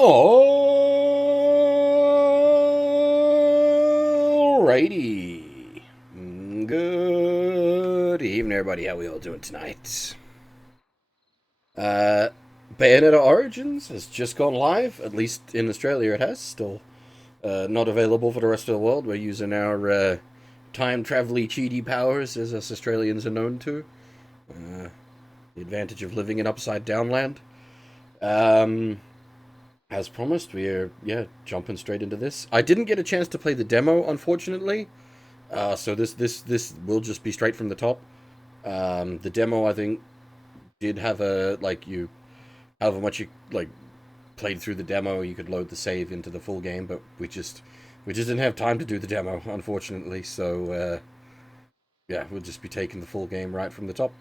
Alrighty. Good evening, everybody. How we all doing tonight? Uh, Bayonetta Origins has just gone live. At least in Australia, it has. Still not available for the rest of the world. We're using our time travel-y cheaty powers, as us Australians are known to. The advantage of living in upside down land. As promised, we're jumping straight into this. I didn't get a chance to play the demo, unfortunately. So this will just be straight from the top. The demo, I think, did have a however much you played through the demo, you could load the save into the full game, but we just didn't have time to do the demo, unfortunately. So we'll just be taking the full game right from the top.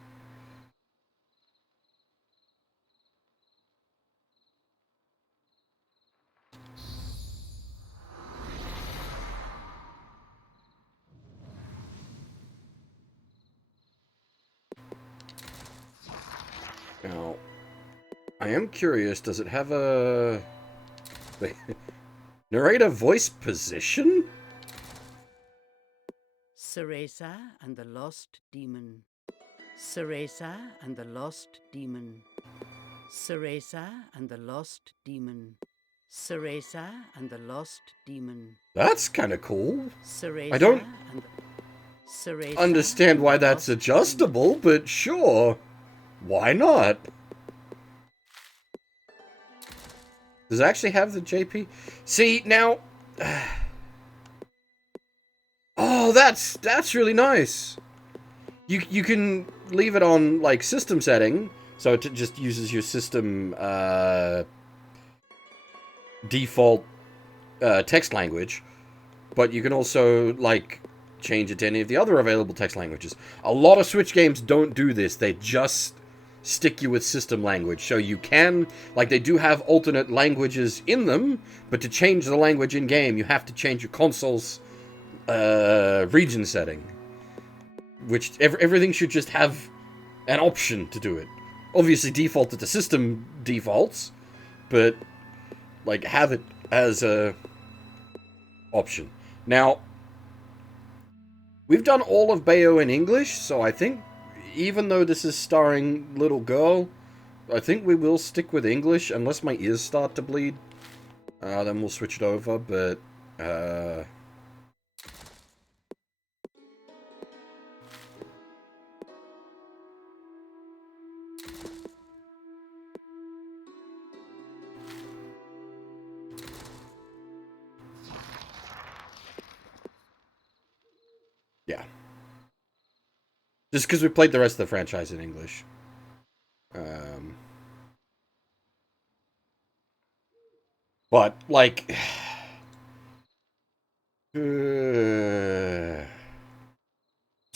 Now, I am curious, does it have a narrator voice position? Cereza and the Lost Demon. Cereza and the Lost Demon. Cereza and the Lost Demon. Cereza and the Lost Demon. That's kind of cool. Cereza I don't Cereza understand why that's adjustable, but sure. Why not? Does it actually have the JP? See, now... Oh, that's really nice. You can leave it on, like, system setting, so it just uses your system default text language, but you can also, like, change it to any of the other available text languages. A lot of Switch games don't do this. They just stick you with system language. So you can, like, they do have alternate languages in them, but to change the language in-game, you have to change your console's region setting. Which, everything should just have an option to do it. Obviously default to the system defaults, but, like, have it as a option. Now, we've done all of Bayo in English, so I think, even though this is starring Little Girl, I think we will stick with English, unless my ears start to bleed. Then we'll switch it over, but, yeah. Just because we played the rest of the franchise in English. But, like... it's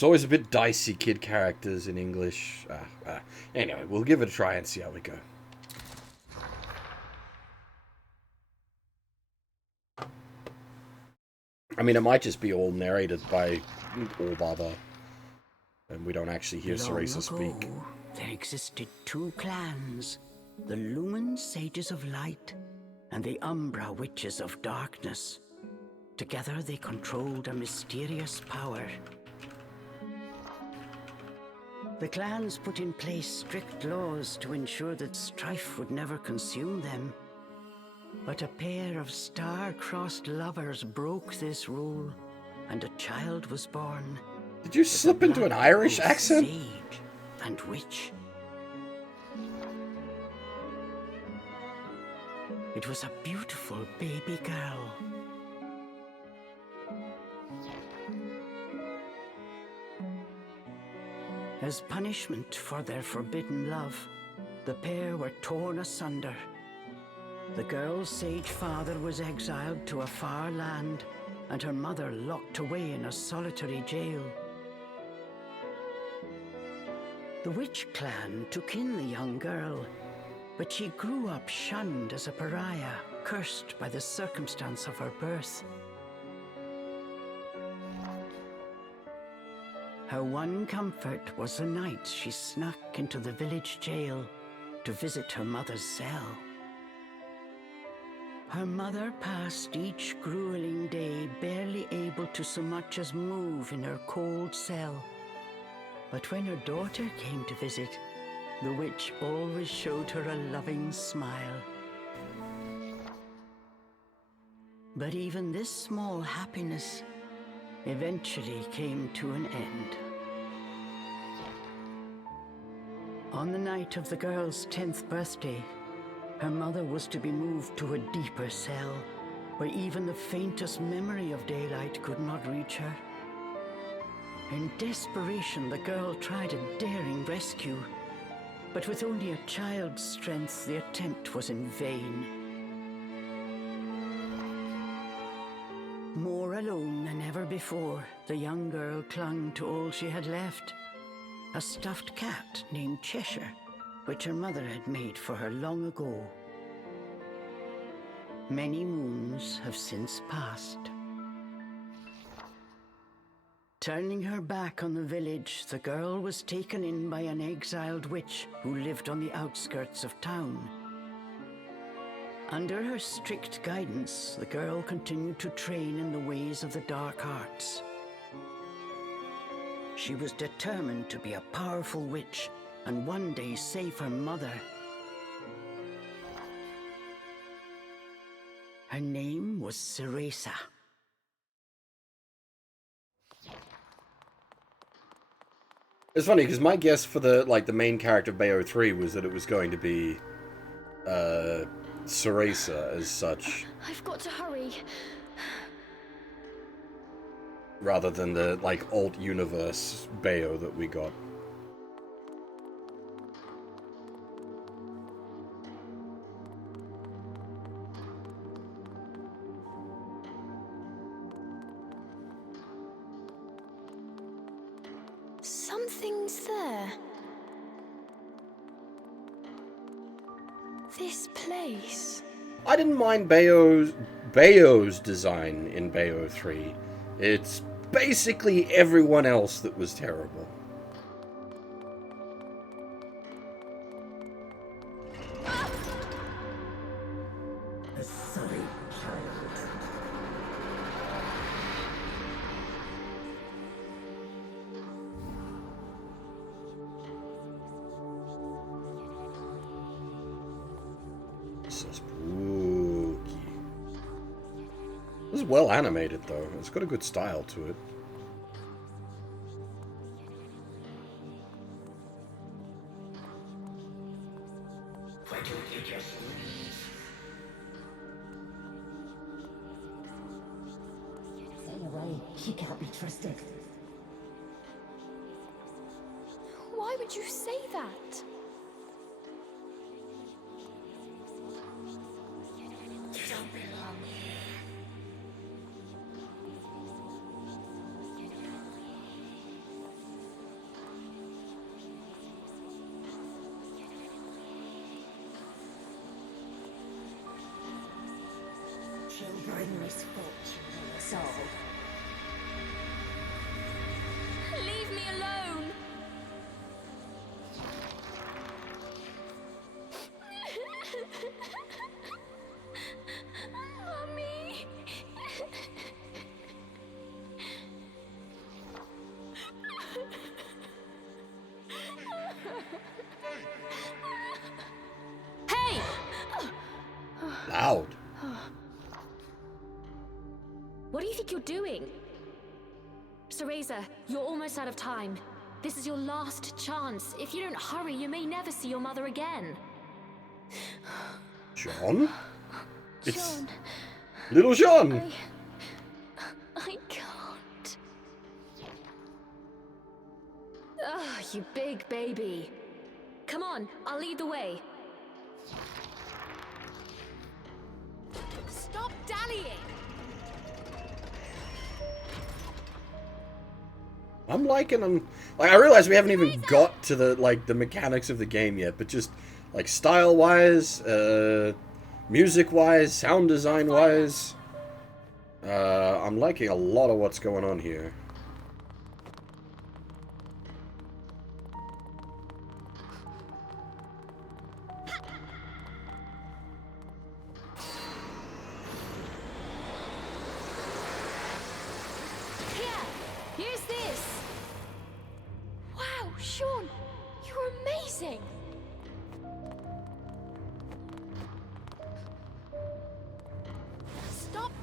always a bit dicey, kid characters in English. Anyway, we'll give it a try and see how we go. I mean, it might just be all narrated by All-Baba, and we don't actually hear Cereza speak. There existed two clans, the Lumen Sages of Light and the Umbra Witches of Darkness. Together they controlled a mysterious power. The clans put in place strict laws to ensure that strife would never consume them. But a pair of star-crossed lovers broke this rule, and a child was born. Did you slip into an Irish accent? Sage and witch. It was a beautiful baby girl. As punishment for their forbidden love, the pair were torn asunder. The girl's sage father was exiled to a far land, and her mother locked away in a solitary jail. The witch clan took in the young girl, but she grew up shunned as a pariah, cursed by the circumstance of her birth. Her one comfort was the night she snuck into the village jail to visit her mother's cell. Her mother passed each grueling day barely able to so much as move in her cold cell. But when her daughter came to visit, the witch always showed her a loving smile. But even this small happiness eventually came to an end. On the night of the girl's 10th birthday, her mother was to be moved to a deeper cell, where even the faintest memory of daylight could not reach her. In desperation, the girl tried a daring rescue, but with only a child's strength, the attempt was in vain. More alone than ever before, the young girl clung to all she had left, a stuffed cat named Cheshire, which her mother had made for her long ago. Many moons have since passed. Turning her back on the village, the girl was taken in by an exiled witch who lived on the outskirts of town. Under her strict guidance, the girl continued to train in the ways of the dark arts. She was determined to be a powerful witch and one day save her mother. Her name was Cereza. It's funny because my guess for the main character of Bayo 3 was that it was going to be Cereza as such, I've got to hurry. rather than the alt universe Bayo that we got. Something's there. This place. I didn't mind Bayo's design in Bayo 3. It's basically everyone else that was terrible. A sorry child. So spooky. This is well animated though. It's got a good style to it. Why don't you just leave? Stay away. She can't be trusted. Why would you say that? You don't belong here. Children misfortune us all. Leave me alone. Mummy. Hey! Loud. What do you think you're doing? Cereza, you're almost out of time. This is your last chance. If you don't hurry, you may never see your mother again. John? It's John, little John! I can't. Ah, you big baby. Come on, I'll lead the way. Stop dallying! I'm liking them. I realize we haven't even got to the mechanics of the game yet, but just style-wise, music-wise, sound design-wise, I'm liking a lot of what's going on here.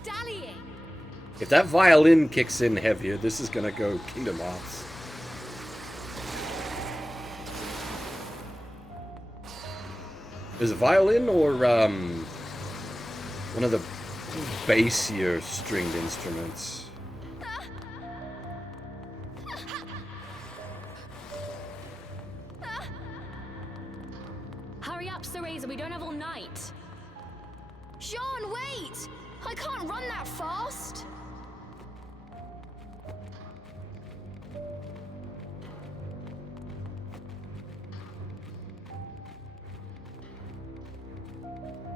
dallying. If that violin kicks in heavier, this is gonna go Kingdom Hearts. Is it violin or one of the bassier stringed instruments? Hurry up, Cereza, we don't have all night. Sean, wait! I can't run that fast!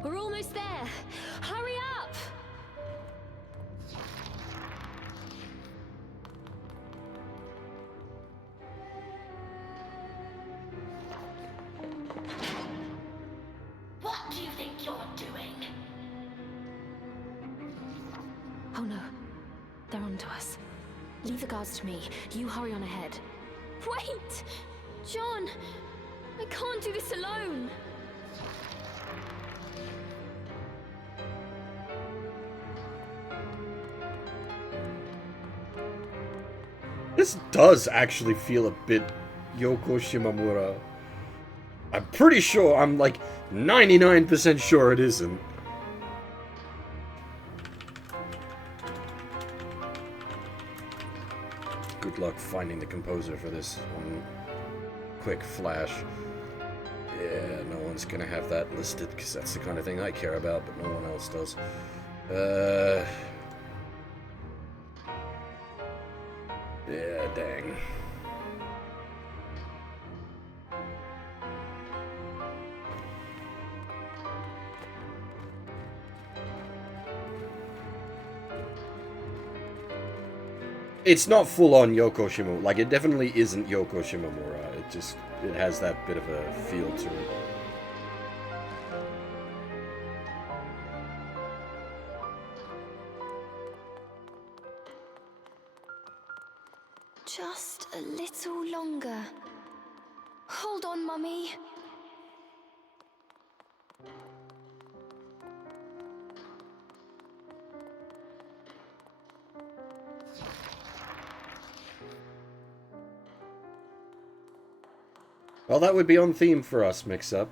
We're almost there. Hurry up! What do you think you're doing? Oh no. They're onto us. Leave the guards to me. You hurry on ahead. Wait! John! I can't do this alone! This does actually feel a bit Yoko Shimomura. I'm pretty sure, I'm like 99% sure it isn't. Good luck finding the composer for this one. Quick flash. Yeah, no one's gonna have that listed because that's the kind of thing I care about, but no one else does. Yeah, dang. It's not full-on Yoko Shimomura. Like, it definitely isn't Yoko Shimomura. It has that bit of a feel to it. Just a little longer. Hold on, Mummy. Well, that would be on theme for us, Mix-Up.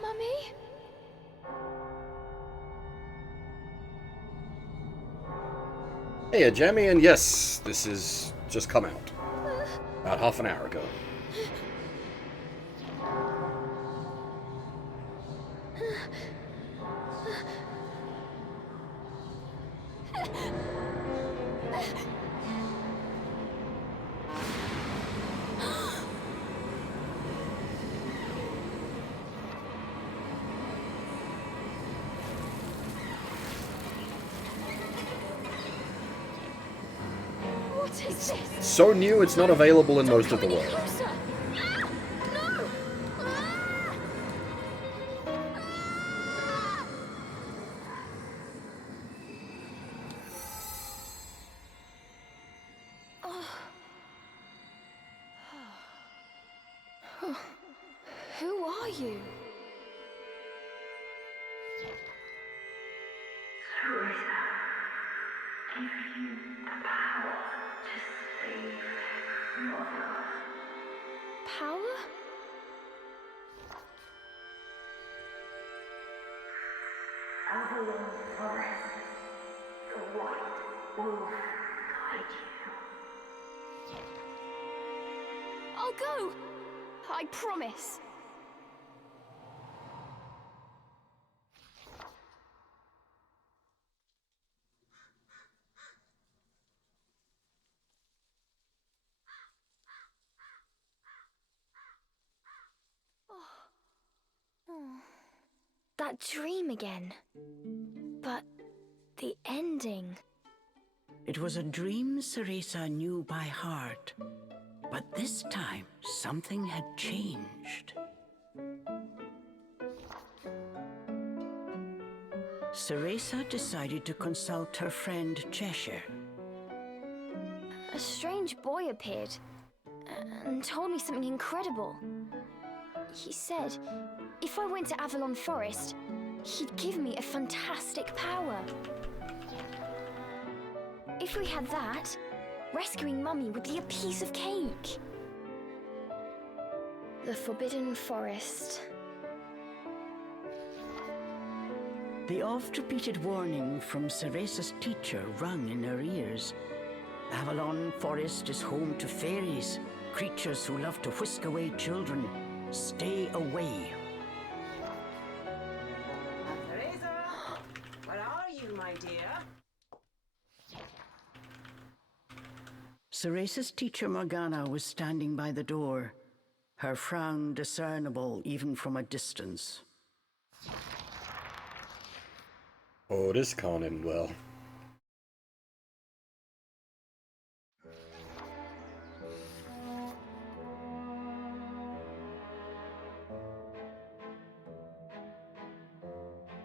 Mummy? Hey, Jamie, and yes, this is just come out. About half an hour ago. What is this? So new, it's not available in most of the Come any world. closer. Ah! No! Ah! Ah! Who are you? Cereza, give you the power to save Mother. Power? Overland Forest, the White Wolf guide you. I'll go! I promise. That dream again. But the ending. It was a dream Cereza knew by heart. But this time, something had changed. Cereza decided to consult her friend Cheshire. A strange boy appeared and told me something incredible. He said if I went to Avalon Forest, he'd give me a fantastic power. If we had that, rescuing Mummy would be a piece of cake. The Forbidden Forest. The oft-repeated warning from Cereza's teacher rung in her ears. Avalon Forest is home to fairies, creatures who love to whisk away children. Stay away. Cereza! Where are you, my dear? Cereza's teacher Morgana was standing by the door, her frown discernible even from a distance. Oh, this can't end well.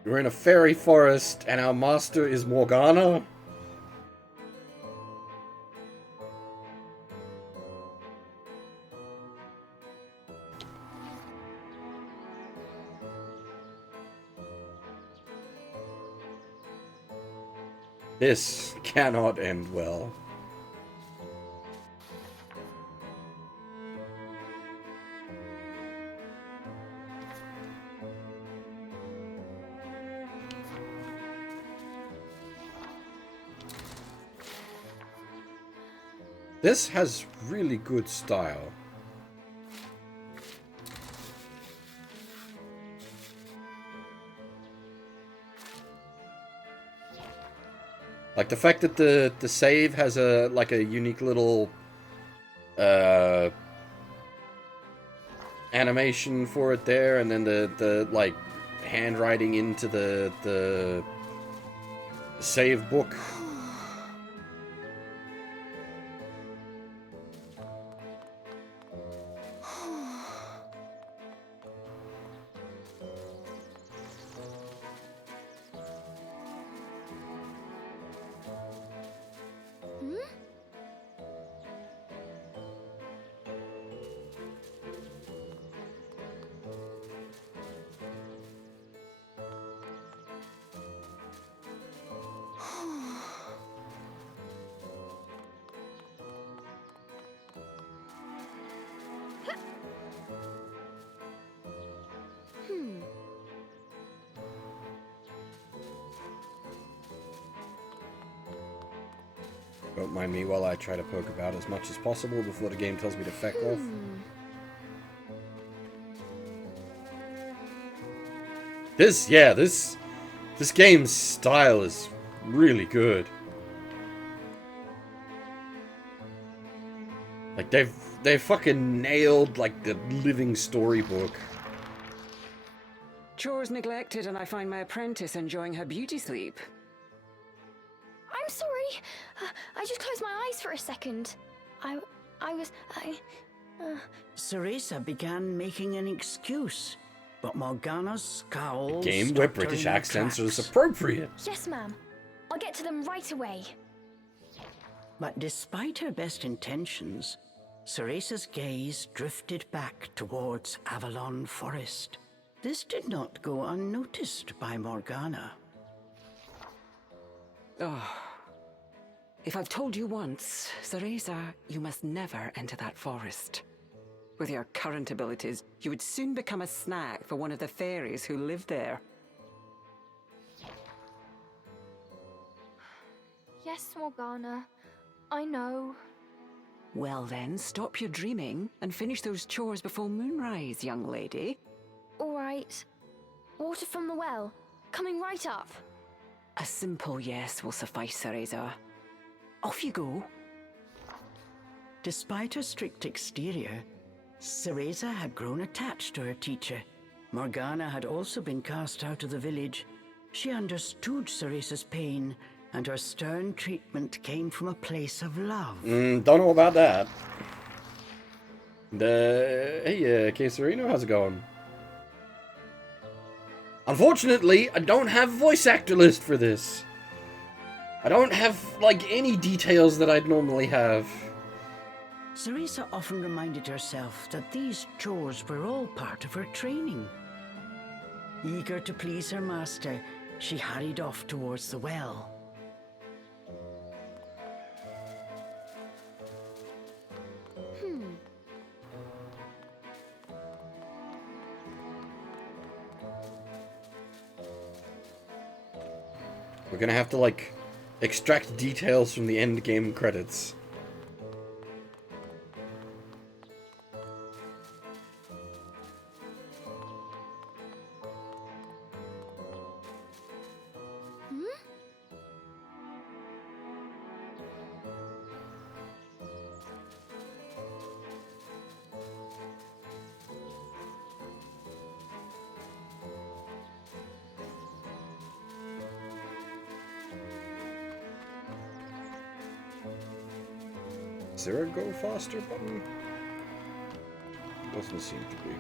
We're in a fairy forest, and our master is Morgana? This cannot end well. This has really good style. Like the fact that the save has a unique little animation for it there, and then the like handwriting into the save book. Don't mind me while I try to poke about as much as possible before the game tells me to feck off. This game's style is really good. Like they've fucking nailed like the living storybook. Chores neglected, and I find my apprentice enjoying her beauty sleep. I'm sorry. I just closed my eyes for a second. Cereza began making an excuse, but Morgana's scowl A game where stopped her British in her accents are tracks. appropriate. Yes, ma'am. I'll get to them right away. But despite her best intentions, Cereza's gaze drifted back towards Avalon Forest. This did not go unnoticed by Morgana. If I've told you once, Cereza, you must never enter that forest. With your current abilities, you would soon become a snack for one of the fairies who live there. Yes, Morgana. I know. Well then, stop your dreaming and finish those chores before moonrise, young lady. All right. Water from the well. Coming right up. A simple yes will suffice, Cereza. Off you go. Despite her strict exterior, Cereza had grown attached to her teacher. Morgana had also been cast out of the village. She understood Cereza's pain, and her stern treatment came from a place of love. Don't know about that. Hey, Caserino, how's it going? Unfortunately, I don't have a voice actor list for this. I don't have, like, any details that I'd normally have. Cereza often reminded herself that these chores were all part of her training. Eager to please her master, she hurried off towards the well. We're gonna have to, like, extract details from the end game credits. Is there a go faster button? Doesn't seem to be.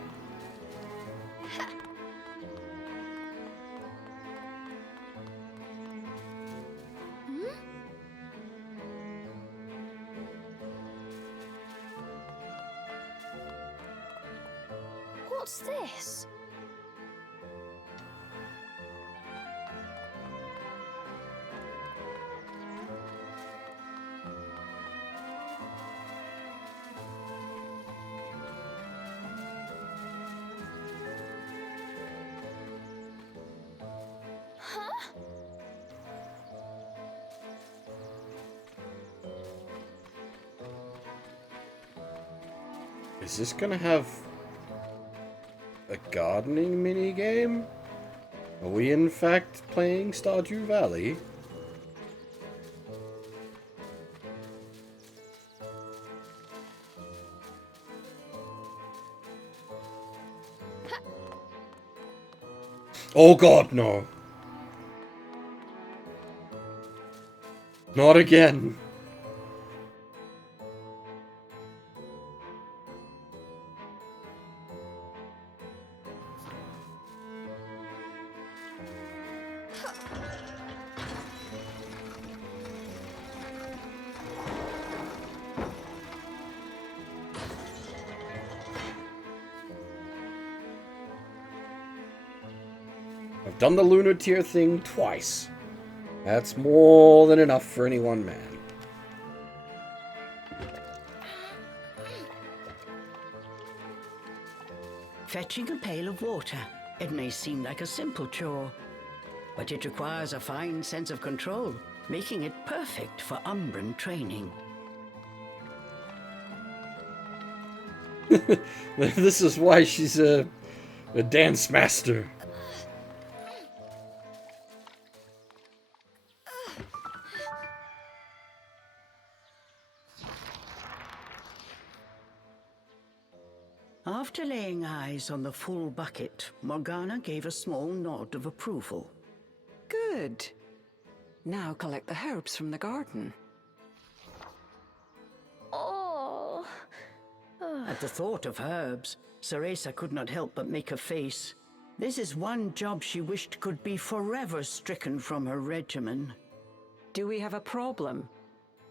What's this? Is this gonna have a gardening minigame? Are we in fact playing Stardew Valley? Oh god, no. Not again. I've done the lunar tier thing twice. That's more than enough for any one man. Fetching a pail of water. It may seem like a simple chore, but it requires a fine sense of control, making it perfect for Umbran training. This is why she's a dance master. After laying eyes on the full bucket, Morgana gave a small nod of approval. Good. Now collect the herbs from the garden. Oh. At the thought of herbs, Cereza could not help but make a face. This is one job she wished could be forever stricken from her regimen. Do we have a problem?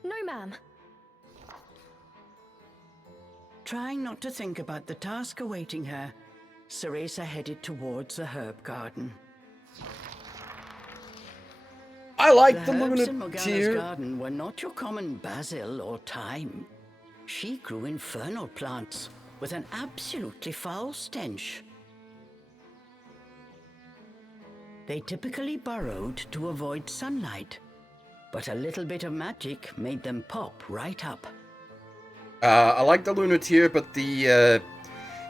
No, ma'am. Trying not to think about the task awaiting her, Cereza headed towards the herb garden. I like the herbs in lunar Morgana's tier. garden were not your common basil or thyme. She grew infernal plants with an absolutely foul stench. They typically burrowed to avoid sunlight, but a little bit of magic made them pop right up. I like the lunar tier, but the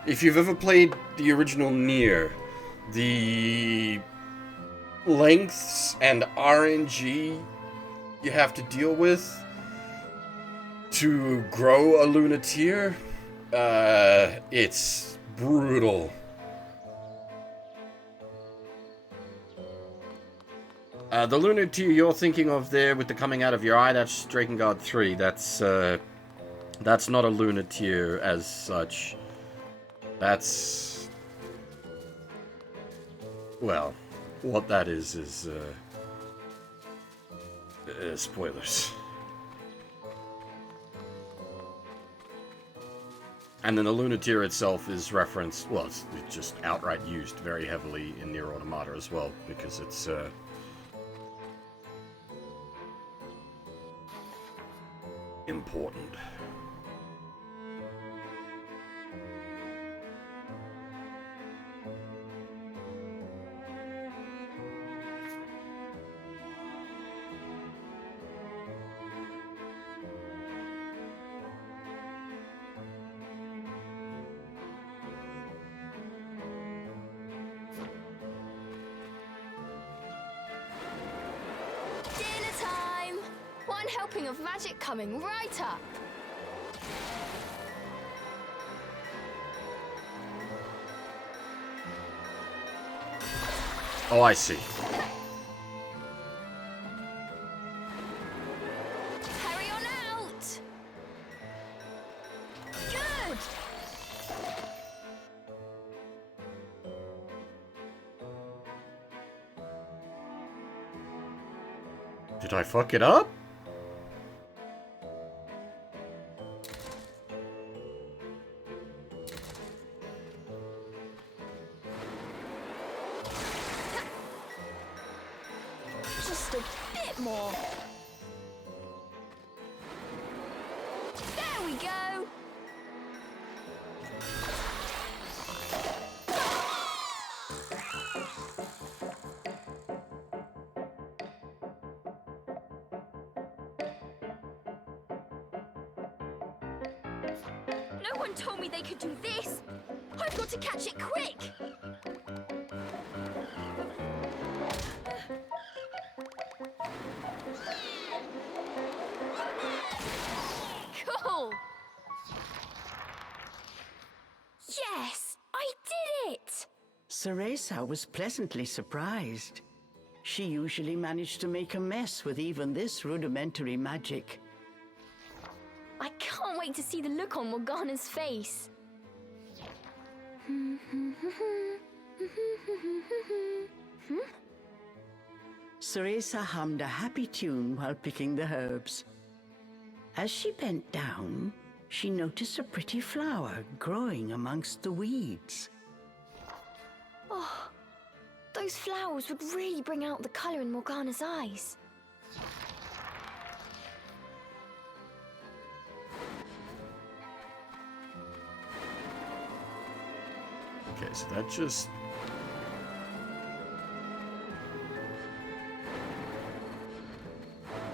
if you've ever played the original Nier, the lengths and RNG you have to deal with to grow a lunar tier, it's brutal. The lunar tier you're thinking of there with the coming out of your eye, that's Drakengard 3. That's not a lunar tier as such. That's Well, what that is spoilers. And then the Lunateer itself is referenced, well, it's just outright used very heavily in Nier Automata as well, because it's, important. Dinner time! One helping of magic coming right up. Oh, I see. Hurry on out! Good! Did I fuck it up? Just a bit more. There we go! No one told me they could do this! I've got to catch it quick! Cool! Yes! I did it! Cereza was pleasantly surprised. She usually managed to make a mess with even this rudimentary magic. I can't wait to see the look on Morgana's face. Cereza hummed a happy tune while picking the herbs. As she bent down, she noticed a pretty flower growing amongst the weeds. Oh, those flowers would really bring out the colour in Morgana's eyes. Okay, so that just...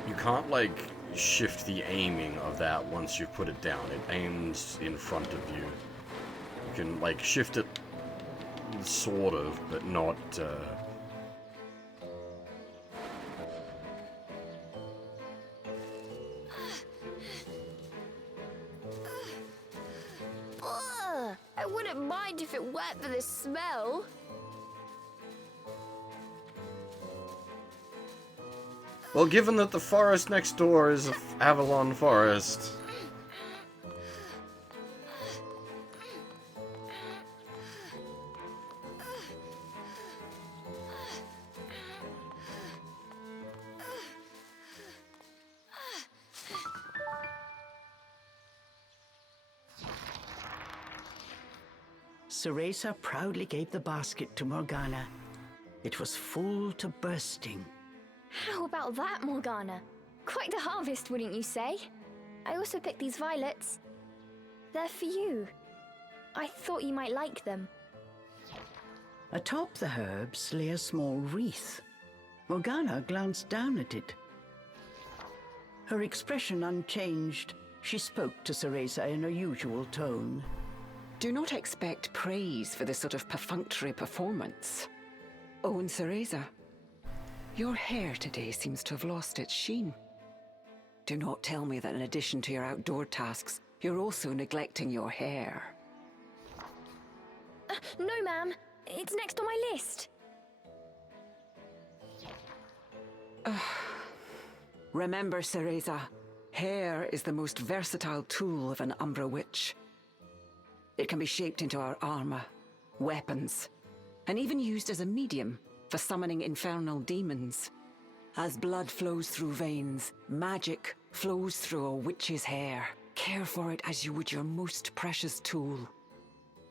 You can't, like, shift the aiming of that once you put it down. It aims in front of you. You can, like, shift it sort of, but not, Ugh, I wouldn't mind if it weren't for the smell. Well, given that the forest next door is Avalon Forest... Cereza proudly gave the basket to Morgana. It was full to bursting. How about that, Morgana? Quite the harvest, wouldn't you say? I also picked these violets. They're for you. I thought you might like them. Atop the herbs lay a small wreath. Morgana glanced down at it. Her expression unchanged, she spoke to Cereza in her usual tone. Do not expect praise for this sort of perfunctory performance. Oh, and Cereza, your hair today seems to have lost its sheen. Do not tell me that in addition to your outdoor tasks, you're also neglecting your hair. No, ma'am. It's next on my list. Remember, Cereza, hair is the most versatile tool of an Umbra witch. It can be shaped into our armor, weapons, and even used as a medium for summoning infernal demons. As blood flows through veins, magic flows through a witch's hair. Care for it as you would your most precious tool,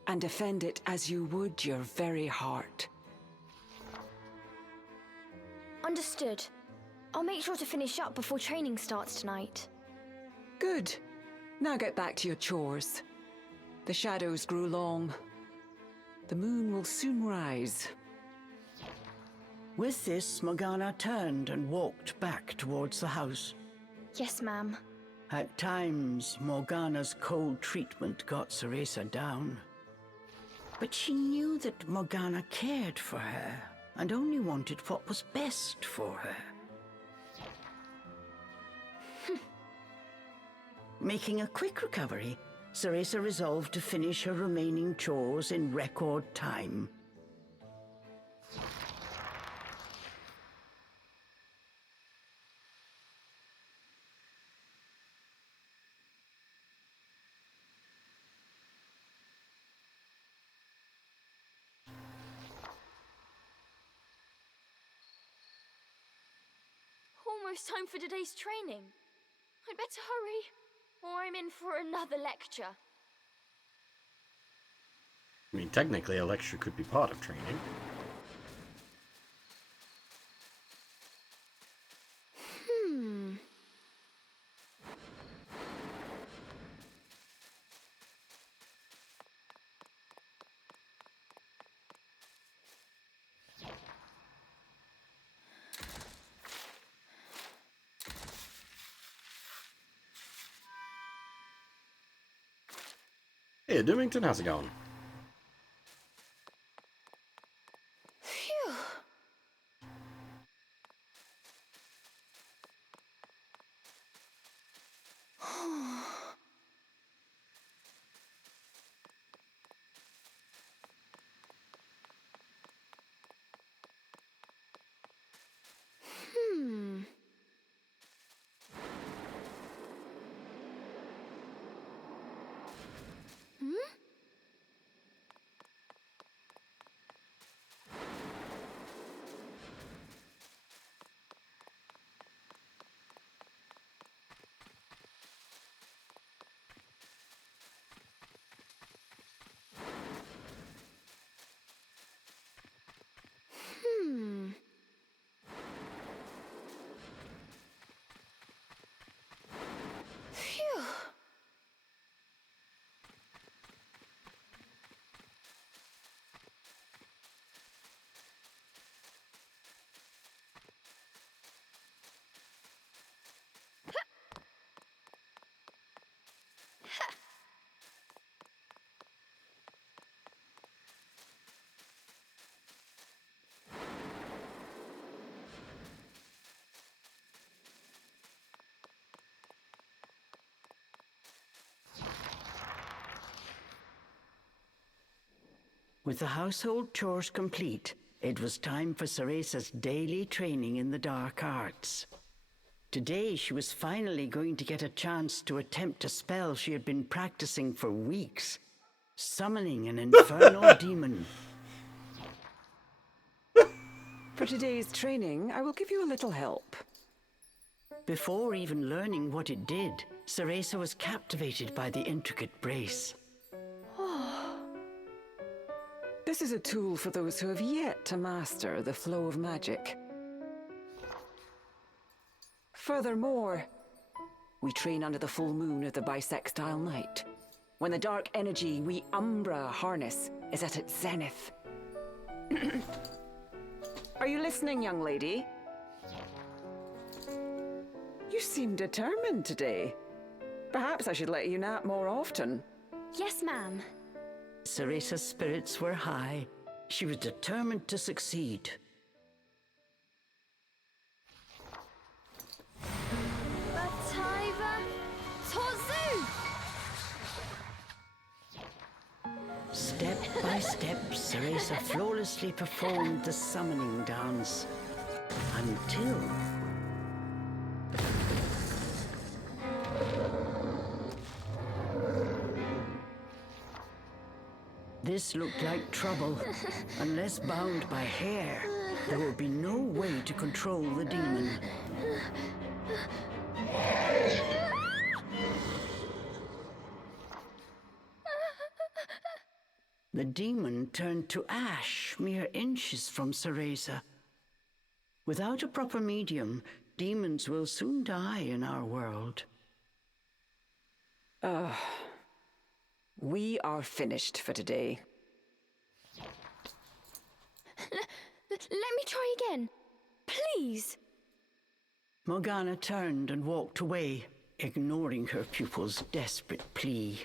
and defend it as you would your very heart. Understood. I'll make sure to finish up before training starts tonight. Good. Now get back to your chores. The shadows grew long. The moon will soon rise. With this, Morgana turned and walked back towards the house. Yes, ma'am. At times, Morgana's cold treatment got Cereza down. But she knew that Morgana cared for her and only wanted what was best for her. Making a quick recovery, Cereza resolved to finish her remaining chores in record time. Almost time for today's training. I'd better hurry, or I'm in for another lecture. I mean, technically, a lecture could be part of training. Hey, Doomington, how's it going? Phew. Phew. With the household chores complete, it was time for Cereza's daily training in the dark arts. Today, she was finally going to get a chance to attempt a spell she had been practicing for weeks, summoning an infernal demon. For today's training, I will give you a little help. Before even learning what it did, Cereza was captivated by the intricate brace. This is a tool for those who have yet to master the flow of magic. Furthermore, we train under the full moon of the bisextile night, when the dark energy we Umbra harness is at its zenith. Are you listening, young lady? You seem determined today. Perhaps I should let you nap more often. Yes, ma'am. Cereza's spirits were high. She was determined to succeed. Bataiva Tozu! Step by step, Cereza flawlessly performed the summoning dance. Until... This looked like trouble. Unless bound by hair, there would be no way to control the demon. The demon turned to ash mere inches from Cereza. Without a proper medium, demons will soon die in our world. We are finished for today. Let me try again. Please. Morgana turned and walked away, ignoring her pupil's desperate plea.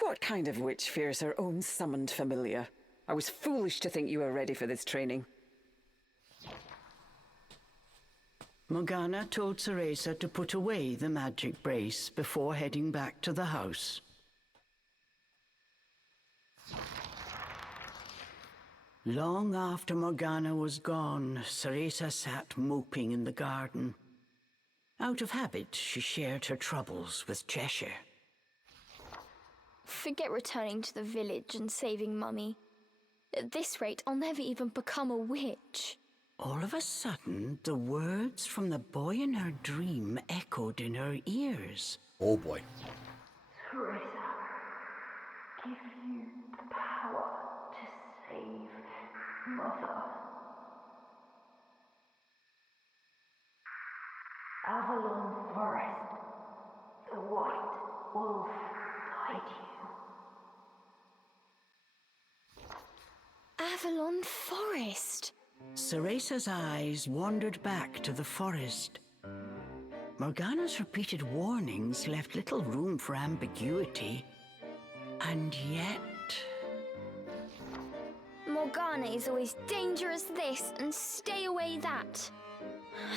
What kind of witch fears her own summoned familiar? I was foolish to think you were ready for this training. Morgana told Cereza to put away the magic brace before heading back to the house. Long after Morgana was gone, Cereza sat moping in the garden. Out of habit, she shared her troubles with Cheshire. Forget returning to the village and saving Mummy. At this rate, I'll never even become a witch. All of a sudden, the words from the boy in her dream echoed in her ears. Oh boy. Cereza, give you the power to save Mother. Avalon Forest, the White Wolf guide you. Avalon Forest. Cereza's eyes wandered back to the forest. Morgana's repeated warnings left little room for ambiguity. And yet... Morgana is always dangerous this and stay away that.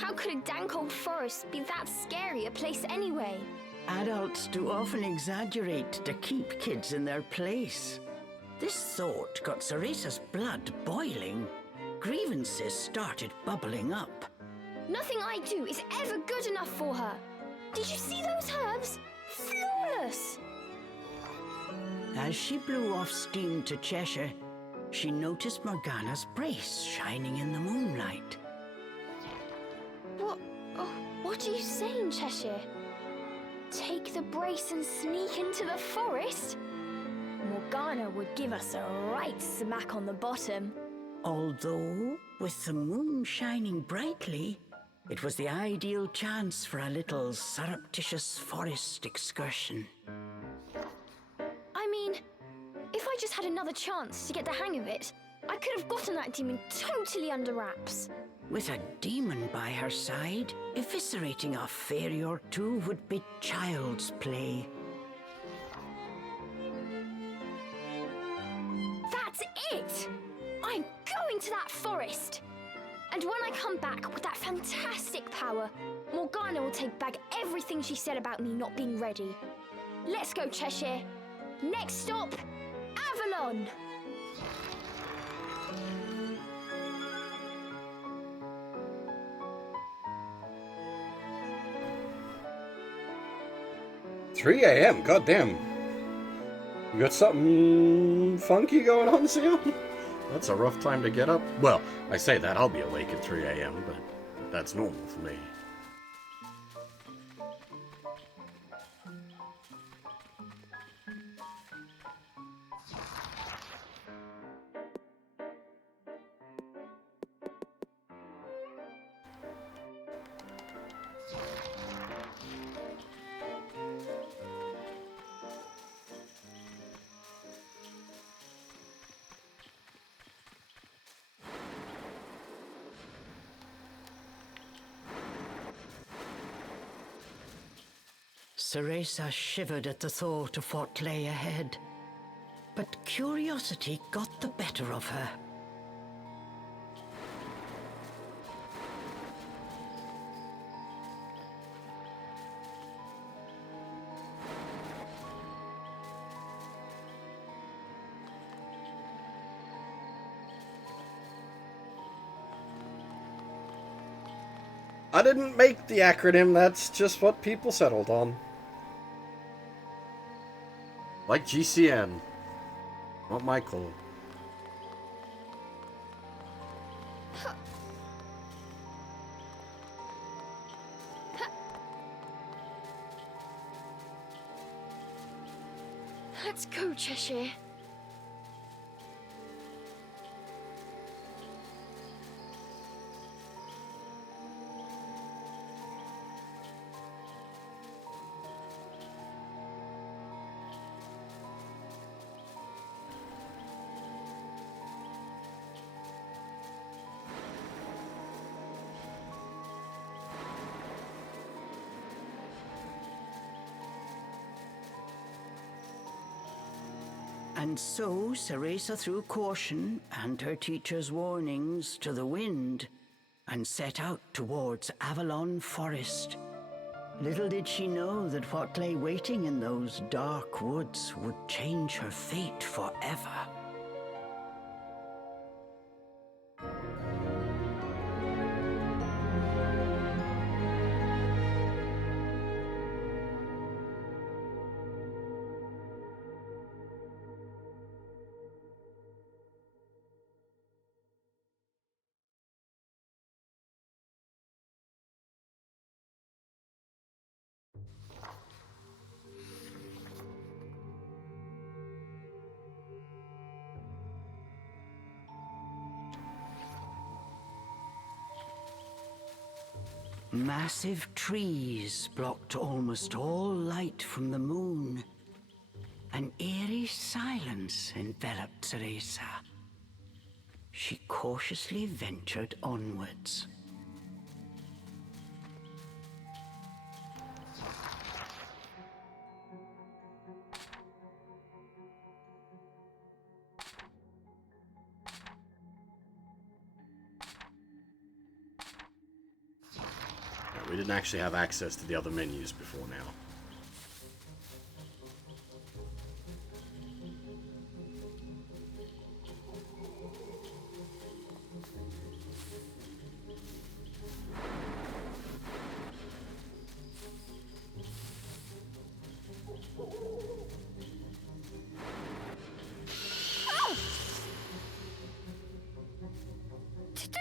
How could a dank old forest be that scary a place anyway? adults do often exaggerate to keep kids in their place. This thought got Cereza's blood boiling. Grievances started bubbling up. Nothing I do is ever good enough for her. Did you see those herbs? Flawless! As she blew off steam to Cheshire, she noticed Morgana's brace shining in the moonlight. What are you saying, Cheshire? Take the brace and sneak into the forest? Morgana would give us a right smack on the bottom. Although, with the moon shining brightly, it was the ideal chance for a little surreptitious forest excursion. I mean, if I just had another chance to get the hang of it, I could have gotten that demon totally under wraps. With a demon by her side, eviscerating a fairy or two would be child's play. That's it! I'm going to that forest! And when I come back with that fantastic power, Morgana will take back everything she said about me not being ready. Let's go, Cheshire. Next stop, Avalon! "3 a.m. Goddamn. You got something funky going on, Sam? That's a rough time to get up. Well, I say that, I'll be awake at 3 a.m., but that's normal for me." Cereza shivered at the thought of what lay ahead. But curiosity got the better of her. I didn't make the acronym, that's just what people settled on. Like GCN. Not Michael. Let's go, Cheshire. And so Cereza threw caution and her teacher's warnings to the wind and set out towards Avalon Forest. Little did she know that what lay waiting in those dark woods would change her fate forever. Massive trees blocked almost all light from the moon. An eerie silence enveloped Cereza. She cautiously ventured onwards. We didn't actually have access to the other menus before now.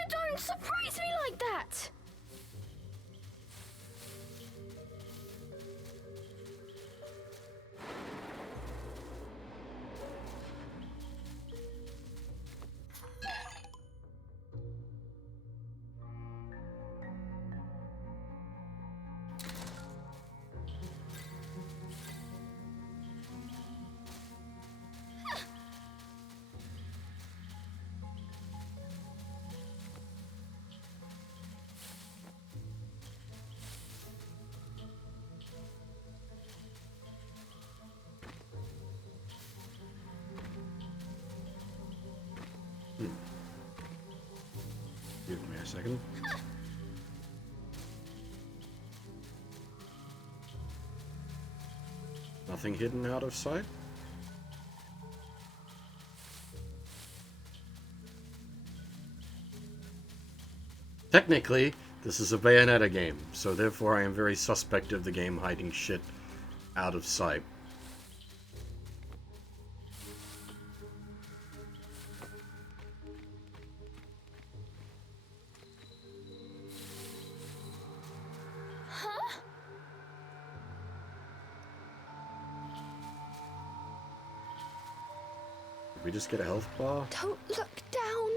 Don't surprise me like that! Give me a second. Nothing hidden out of sight? Technically, this is a Bayonetta game, so therefore I am very suspect of the game hiding shit out of sight. Did we just get a health bar? Don't look down.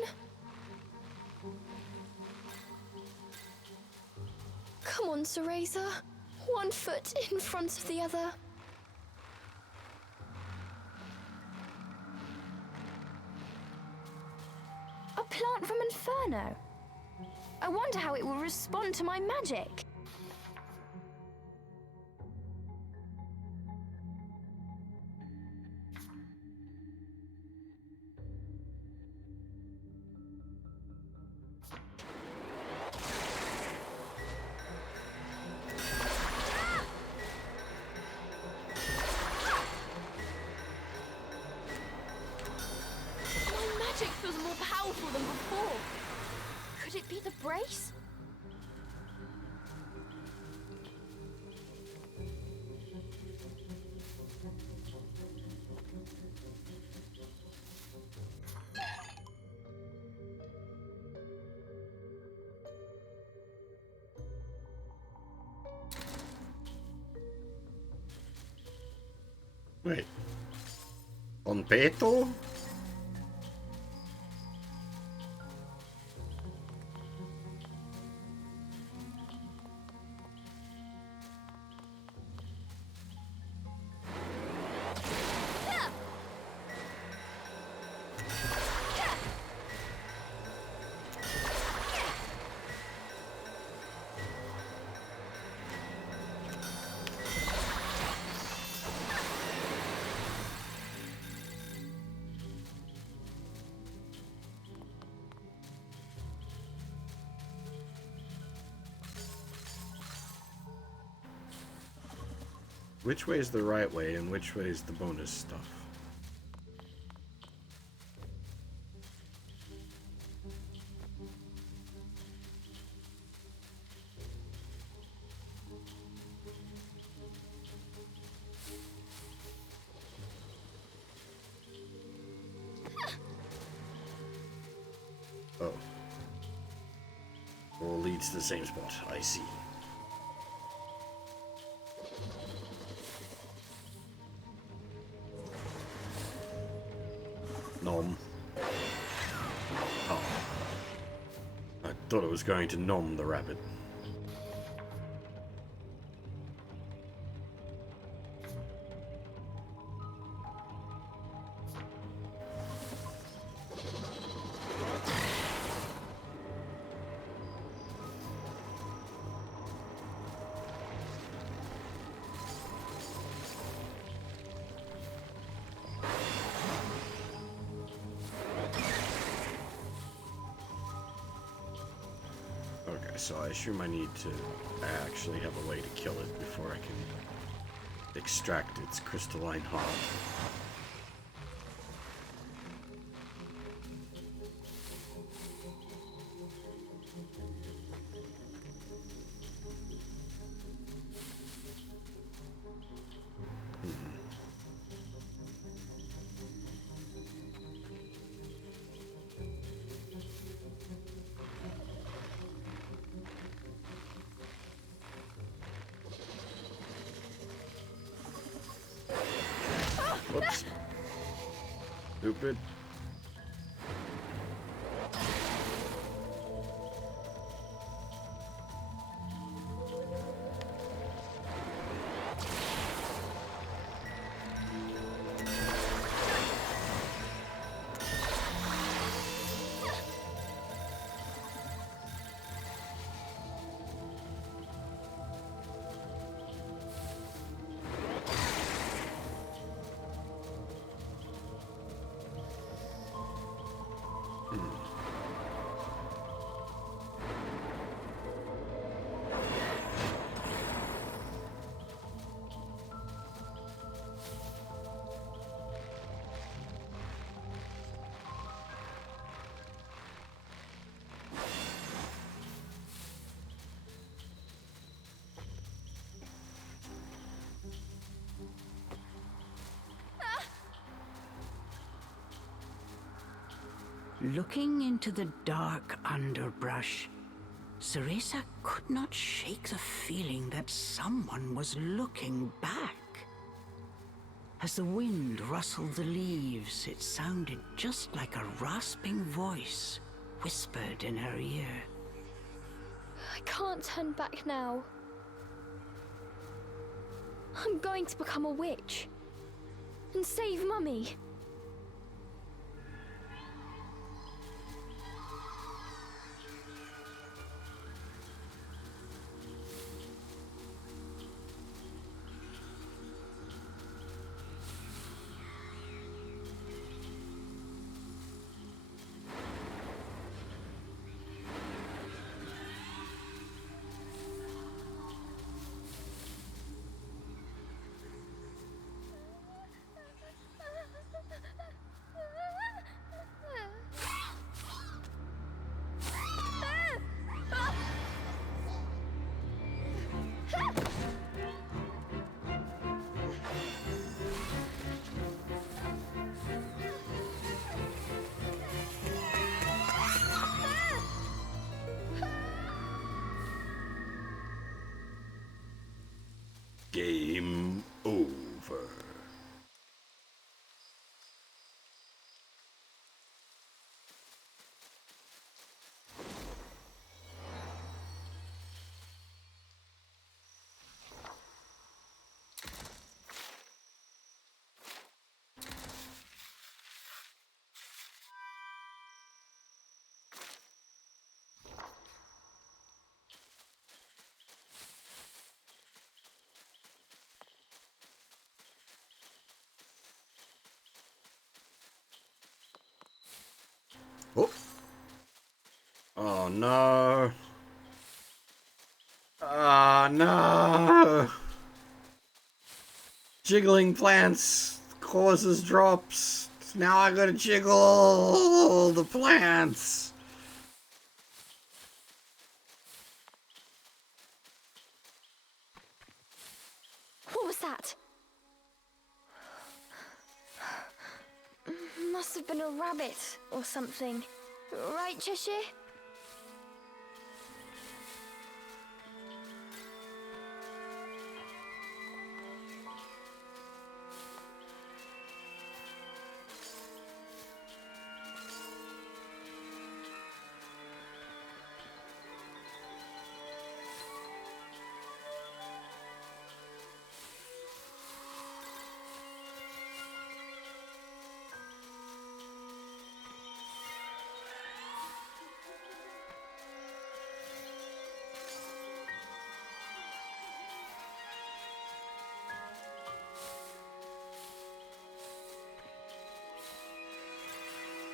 Come on, Cereza. One foot in front of the other. A plant from Inferno. I wonder how it will respond to my magic. Magic feels more powerful than before. Could it be the brace? Wait. On Peto? Which way is the right way and which way is the bonus stuff? Oh. All leads to the same spot. I see. Nom. Oh. I thought it was going to nom the rabbit. So I assume I need to actually have a way to kill it before I can extract its crystalline heart. Whoops. Stupid. Looking into the dark underbrush, Cereza could not shake the feeling that someone was looking back. As the wind rustled the leaves, it sounded just like a rasping voice whispered in her ear. I can't turn back now. I'm going to become a witch and save Mummy. Oh. Oh no. Ah, no. Jiggling plants causes drops. Now I gotta jiggle the plants. What was that? Must have been a rabbit or something. Right, Cheshire?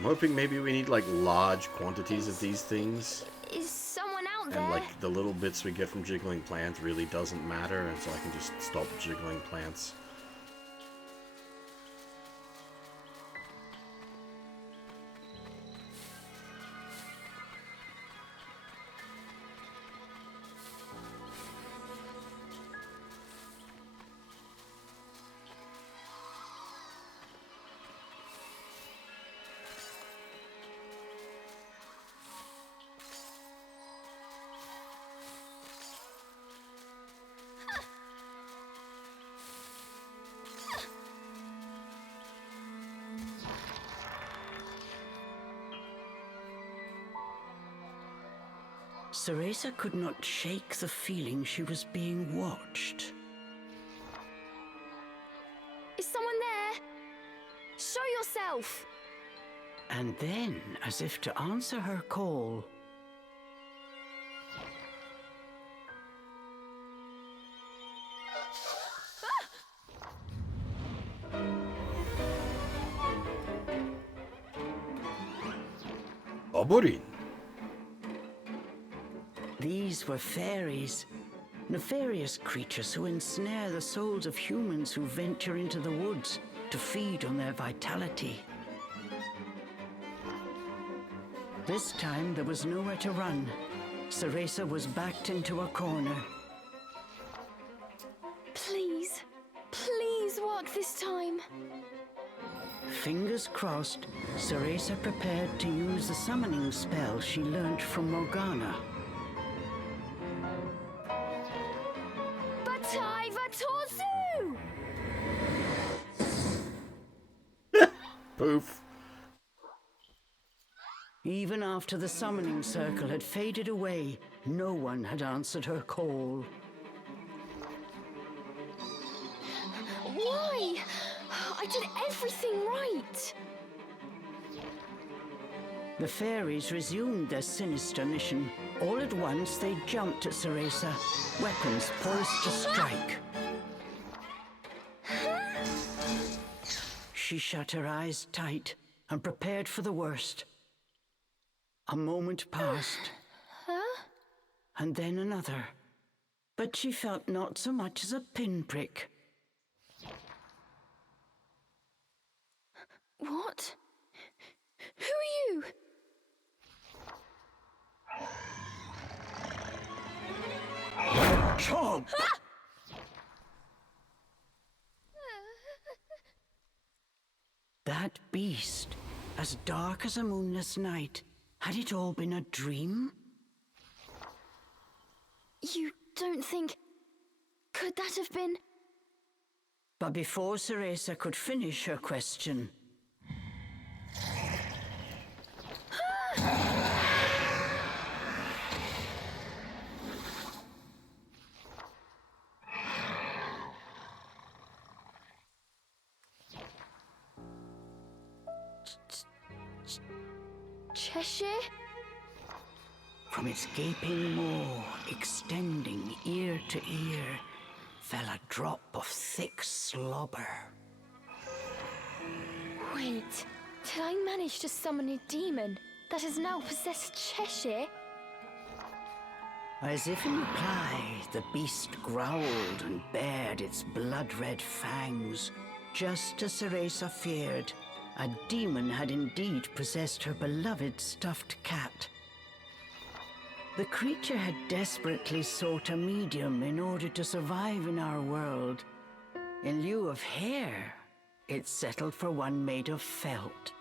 I'm hoping maybe we need like large quantities of these things. Is someone out there? And like the little bits we get from jiggling plants really doesn't matter, and so I can just stop jiggling plants. Cereza could not shake the feeling she was being watched. Is someone there? Show yourself! And then, as if to answer her call, Oborin. these were fairies, nefarious creatures who ensnare the souls of humans who venture into the woods to feed on their vitality. This time there was nowhere to run. Cereza was backed into a corner. Please, please work this time. Fingers crossed, Cereza prepared to use the summoning spell she learnt from Morgana. Bataiva Torsu! Poof. Even after the summoning circle had faded away, no one had answered her call. Why? I did everything right. The fairies resumed their sinister mission. All at once, they jumped at Cereza, weapons poised to strike. She shut her eyes tight and prepared for the worst. A moment passed, and then another. But she felt not so much as a pinprick. What? Who are you? Chomp! That beast, as dark as a moonless night, had it all been a dream? You don't think... Could that have been... But before Cereza could finish her question, Cheshire? from its gaping maw, extending ear to ear, fell a drop of thick slobber. Wait, did I manage to summon a demon? that has now possessed Cheshire? As if in reply, the beast growled and bared its blood-red fangs. Just as Cereza feared, a demon had indeed possessed her beloved stuffed cat. The creature had desperately sought a medium in order to survive in our world. In lieu of hair, it settled for one made of felt.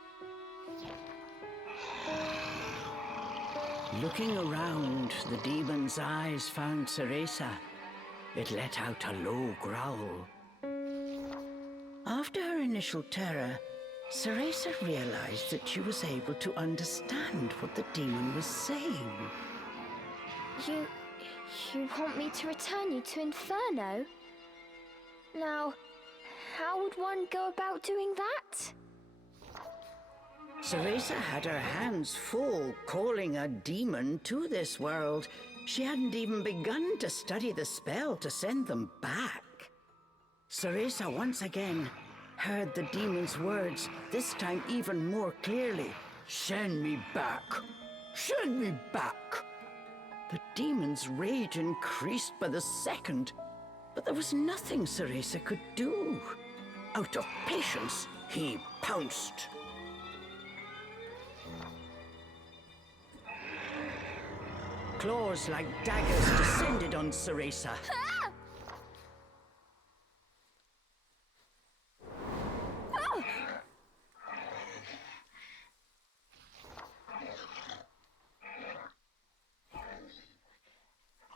Looking around, the demon's eyes found Cereza. It let out a low growl. After her initial terror, Cereza realized that she was able to understand what the demon was saying. You want me to return you to Inferno? Now, how would one go about doing that? Cereza had her hands full calling a demon to this world. She hadn't even begun to study the spell to send them back. Cereza once again heard the demon's words, this time even more clearly. Send me back! Send me back! The demon's rage increased by the second, but there was nothing Cereza could do. Out of patience, he pounced. Claws like daggers descended on Cereza.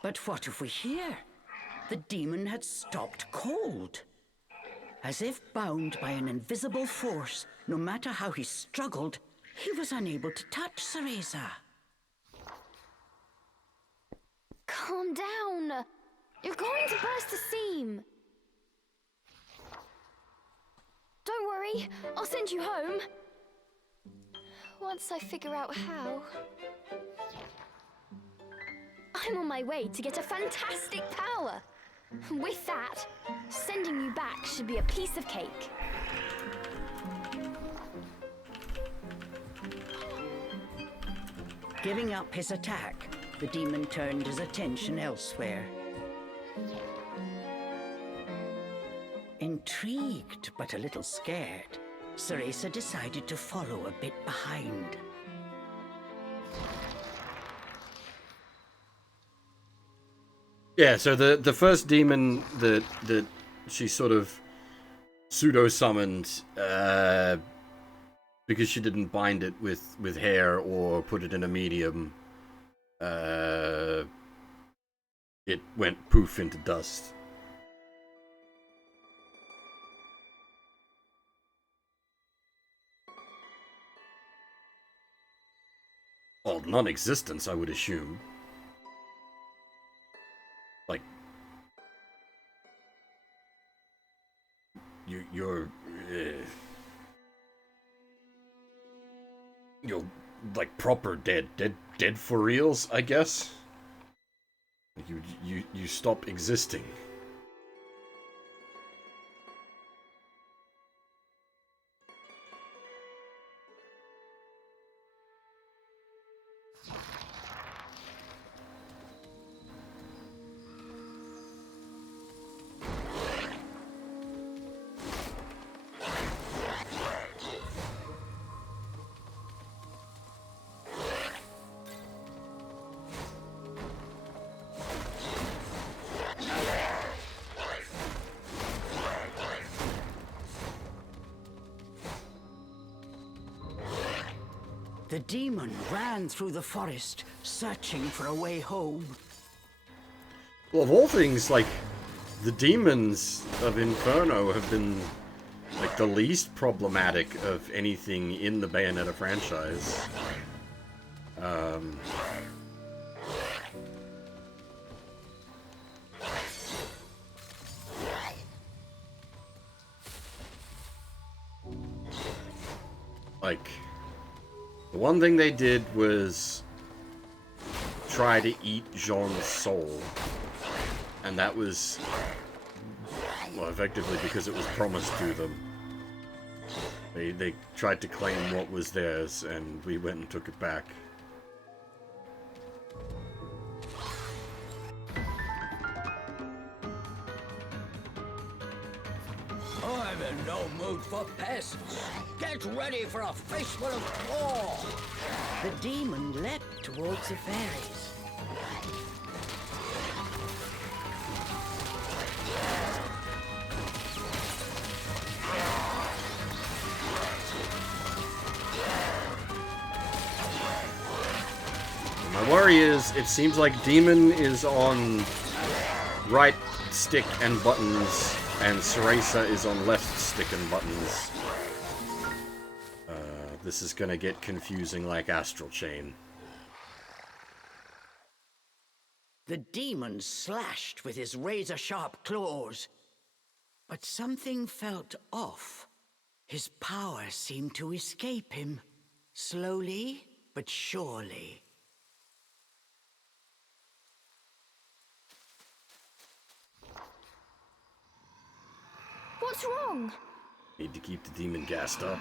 But what if we hear? The demon had stopped cold. As if bound by an invisible force, no matter how he struggled, he was unable to touch Cereza. Calm down. You're going to burst a seam. Don't worry, I'll send you home. Once I figure out how. I'm on my way to get a fantastic power. With that, sending you back should be a piece of cake. Giving up his attack, the demon turned his attention elsewhere. Intrigued but a little scared, Cereza decided to follow a bit behind. Yeah, so the first demon that she sort of pseudo-summoned, because she didn't bind it with hair or put it in a medium, it went poof into dust. Well, non-existence, I would assume. Like, you're like proper dead for reals, I guess. You stop existing. The demon ran through the forest, searching for a way home. Well, of all things, like, the demons of Inferno have been, like, the least problematic of anything in the Bayonetta franchise. Like, the one thing they did was try to eat Jean's soul. And that was, well, effectively because it was promised to them. They tried to claim what was theirs, and we went and took it back. I'm in no mood for pests. Get ready for a fistful of claw. The demon leapt towards the fairies. My worry is, it seems like Demon is on right stick and buttons, and Cereza is on left stick and buttons. This is gonna get confusing like Astral Chain. The demon slashed with his razor-sharp claws. But something felt off. His power seemed to escape him, slowly but surely. What's wrong? Need to keep the demon gassed up.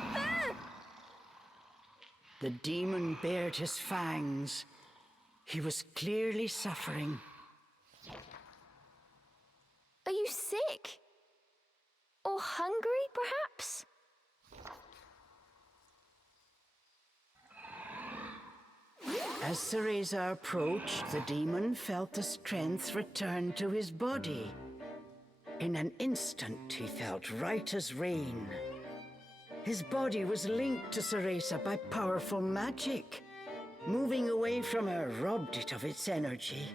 The demon bared his fangs. He was clearly suffering. Are you sick? Or hungry, perhaps? As Cereza approached, the demon felt the strength return to his body. In an instant, he felt right as rain. His body was linked to Cereza by powerful magic. Moving away from her robbed it of its energy.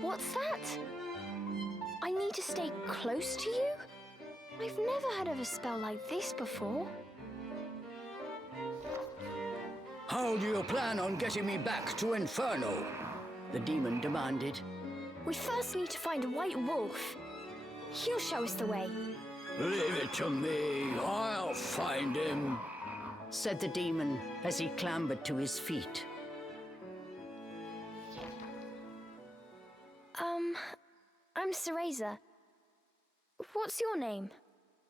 What's that? I need to stay close to you? I've never heard of a spell like this before. How do you plan on getting me back to Inferno? The demon demanded. We first need to find a white wolf. He'll show us the way. Leave it to me. I'll find him, said the demon as he clambered to his feet. I'm Cereza. What's your name?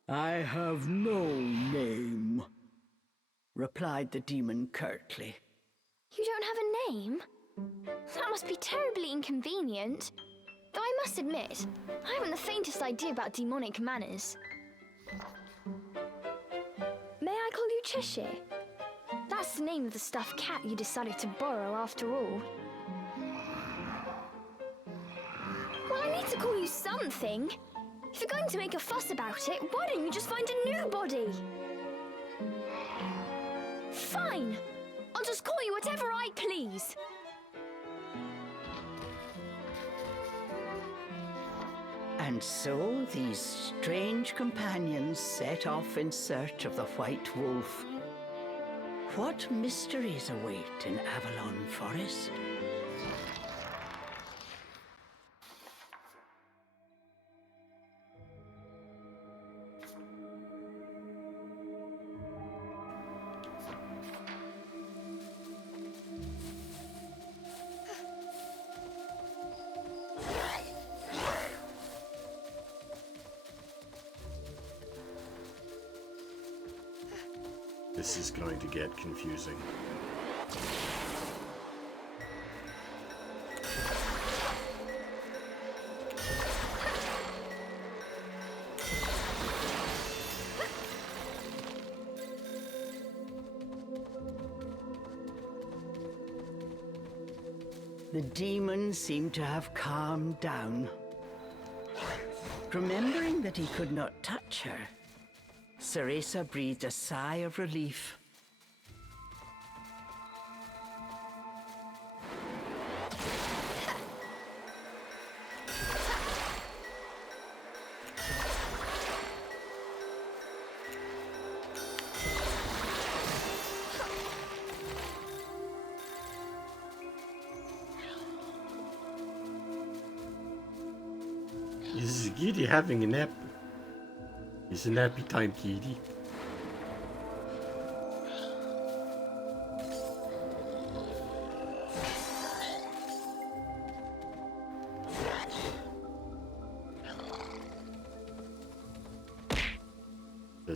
I have no name, replied the demon curtly. You don't have a name? That must be terribly inconvenient. Though I must admit, I haven't the faintest idea about demonic manners. May I call you Cheshire? That's the name of the stuffed cat you decided to borrow after all. Well, I need to call you something. If you're going to make a fuss about it, why don't you just find a new body? Fine. I'll just call you whatever I please. And so these strange companions set off in search of the White Wolf. What mysteries await in Avalon Forest? This is going to get confusing. The demon seemed to have calmed down. Remembering that he could not touch her, Cereza breathed a sigh of relief. Is Kitty having a nap? It's a nappy time, Kitty.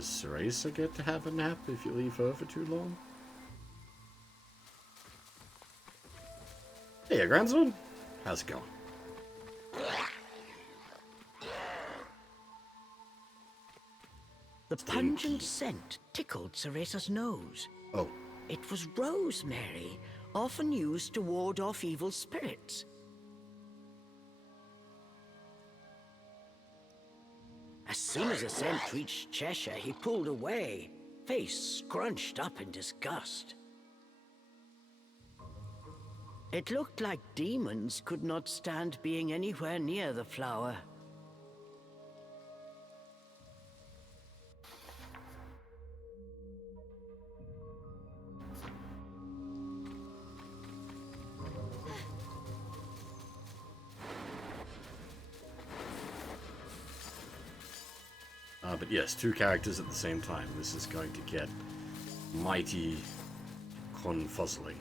Does Cereza get to have a nap if you leave her for too long? Hey, grandson. How's it going? The pungent scent tickled Cereza's nose. Oh. It was rosemary, often used to ward off evil spirits. As soon as the scent reached Cheshire, he pulled away, face scrunched up in disgust. It looked like demons could not stand being anywhere near the flower. But yes, 2 characters at the same time. This is going to get mighty confuzzling.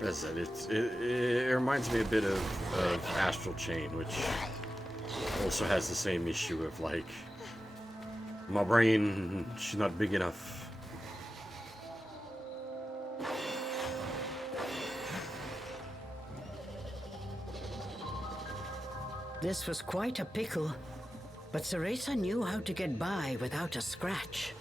As I said, it reminds me a bit of Astral Chain, which also has the same issue of, like, my brain, she's not big enough. This was quite a pickle, but Cereza knew how to get by without a scratch.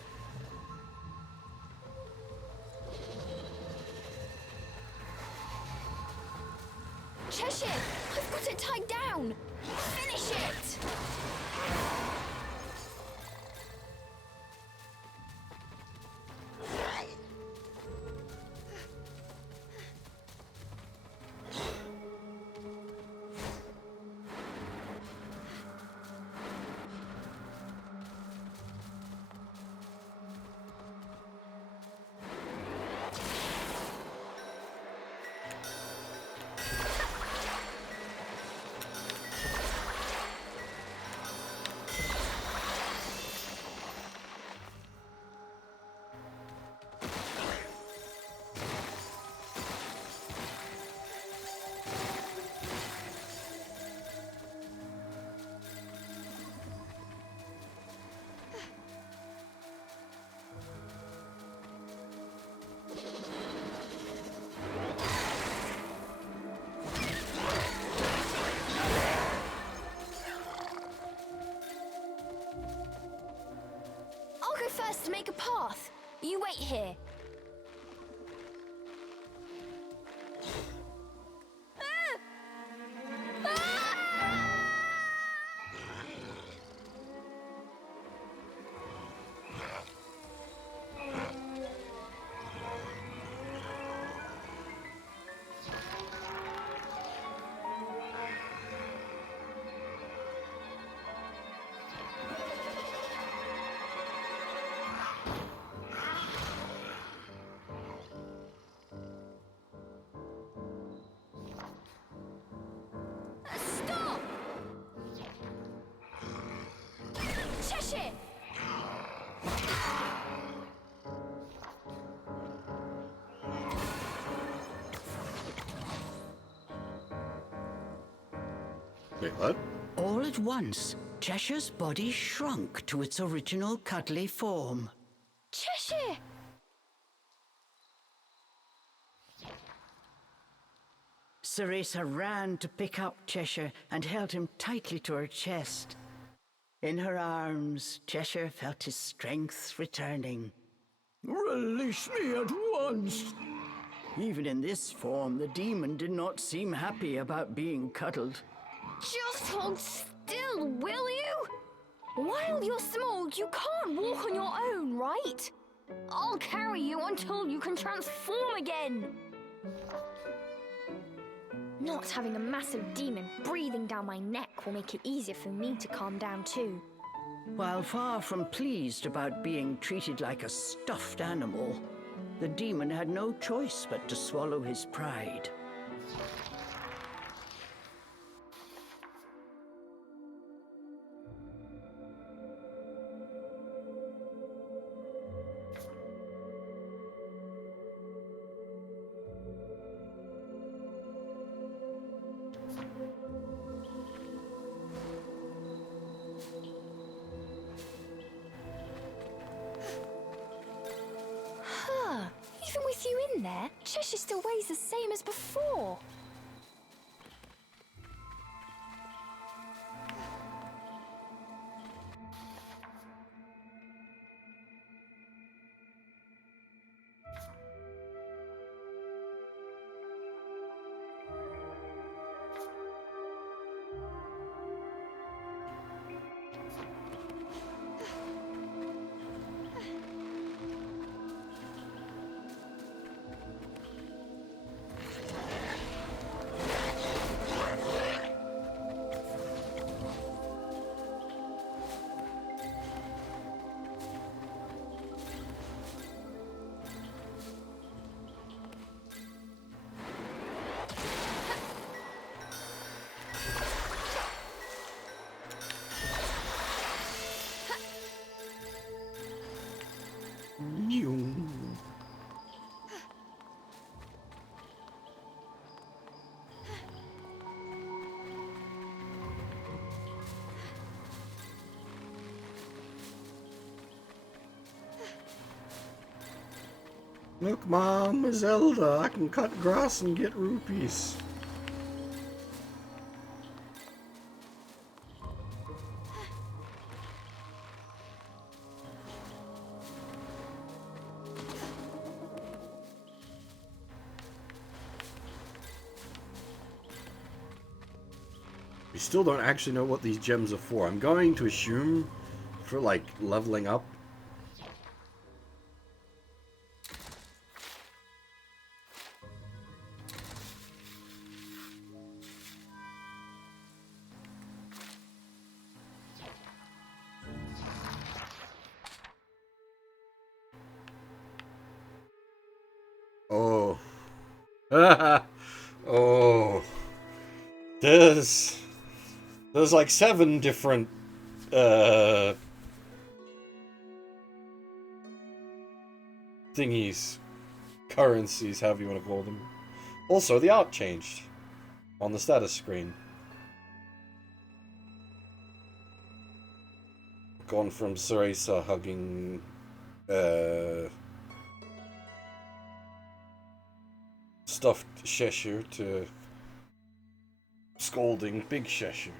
Cheshire! I've got it tied down! Finish it! I'll go first to make a path. You wait here. Stop! Cheshire! Wait, what? All at once, Cheshire's body shrunk to its original cuddly form. Cheshire! Cereza ran to pick up Cheshire and held him tightly to her chest. In her arms, Cheshire felt his strength returning. Release me at once! Even in this form, the demon did not seem happy about being cuddled. Just hold still, will you? While you're small, you can't walk on your own, right? I'll carry you until you can transform again. Not having a massive demon breathing down my neck will make it easier for me to calm down too. While far from pleased about being treated like a stuffed animal, the demon had no choice but to swallow his pride. Even with you in there, Cheshire still weighs the same as before. Look, Mom, Zelda, I can cut grass and get rupees. We still don't actually know what these gems are for. I'm going to assume for, like, leveling up. Oh. Oh. There's like 7 different thingies, currencies, however you want to call them. Also, the art changed on the status screen. Gone from Cereza hugging stuffed Cheshire to scolding Big Cheshire.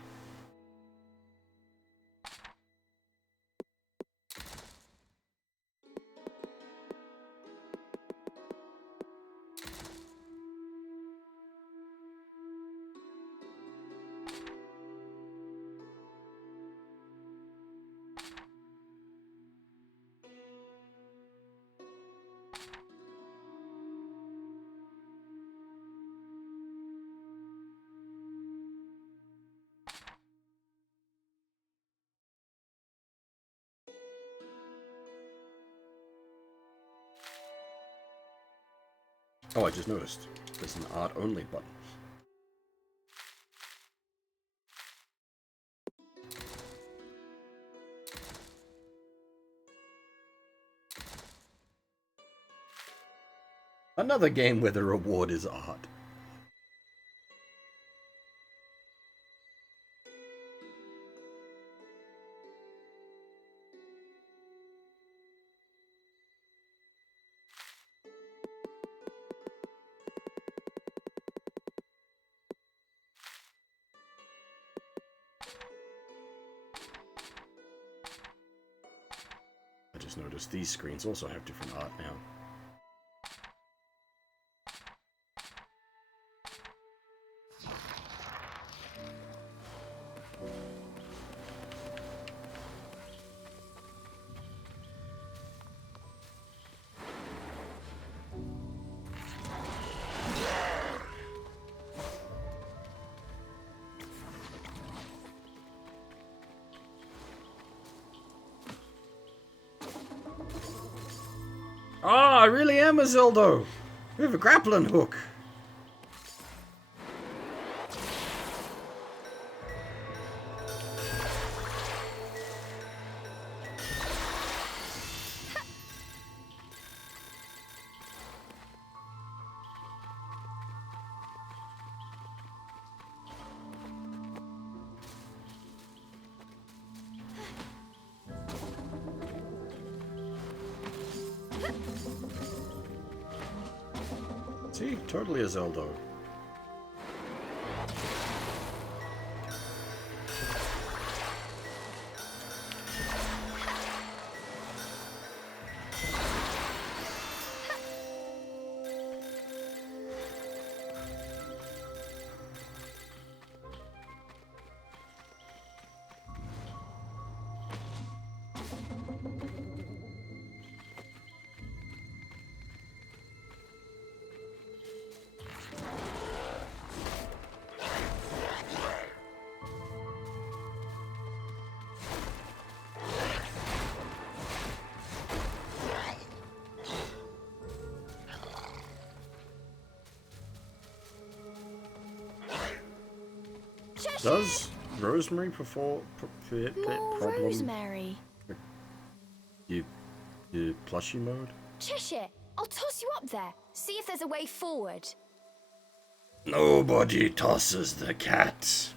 Oh, I just noticed. There's an art only button. Another game where the reward is art. just noticed these screens also have different art now. Ah, I really am a Zeldo! We have a grappling hook! See? Totally a Zelda. Does Rosemary More problem? rosemary. You plushie mode? Cheshire, I'll toss you up there. See if there's a way forward. Nobody tosses the cat.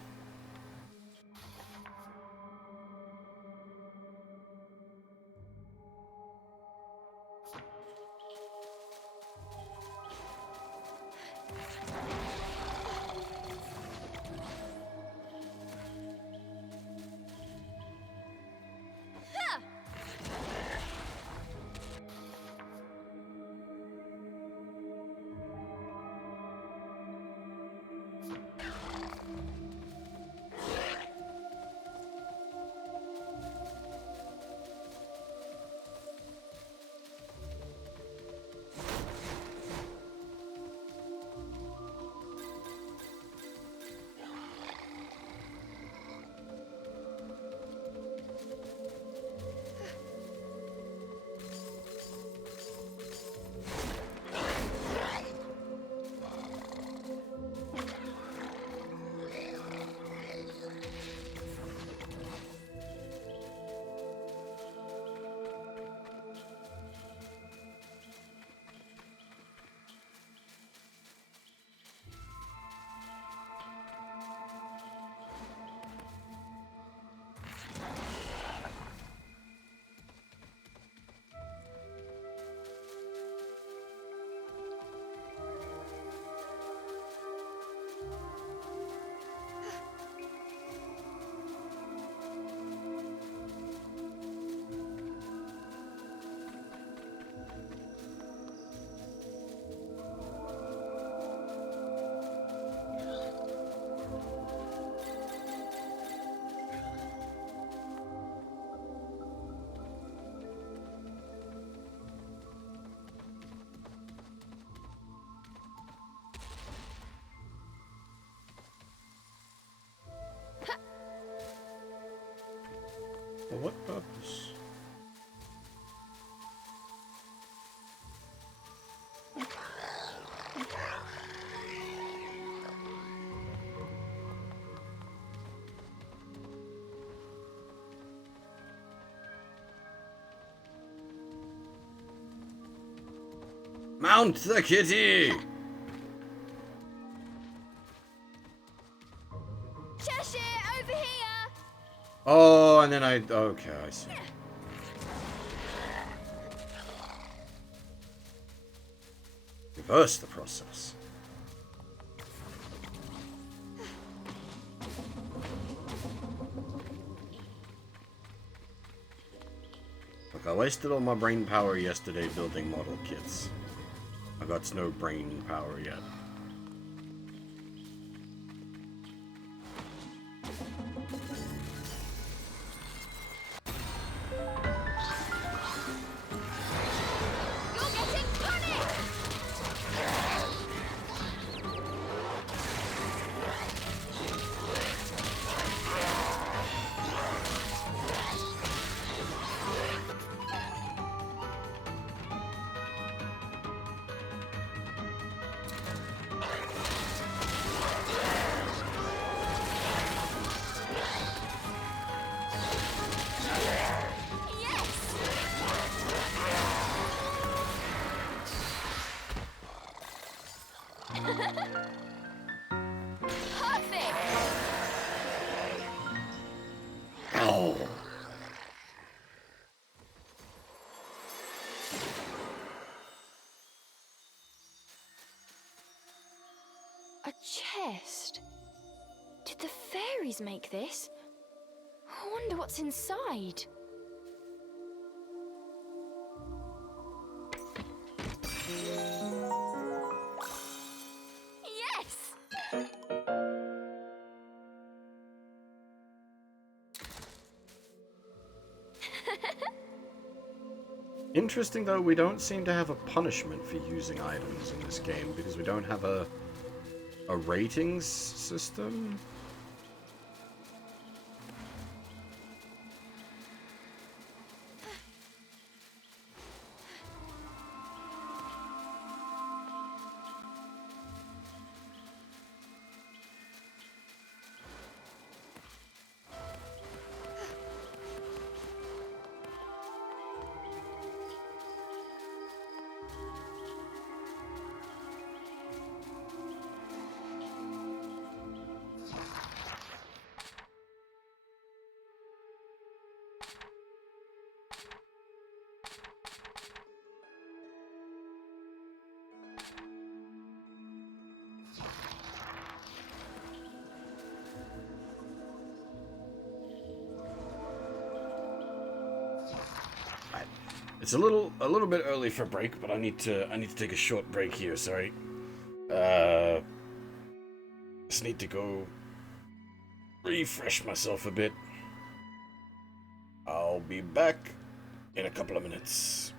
For what purpose? Mount the kitty! Cheshire, over here! Oh, and then okay, I see. Reverse the process. Look, wasted all my brain power yesterday building model kits. I got no brain power yet. Oh. A chest? Did the fairies make this? I wonder what's inside. Yes! Interesting though, we don't seem to have a punishment for using items in this game because we don't have a ratings system. It's a little bit early for break, but I need to take a short break here. Sorry. Just need to go refresh myself a bit. I'll be back in a couple of minutes.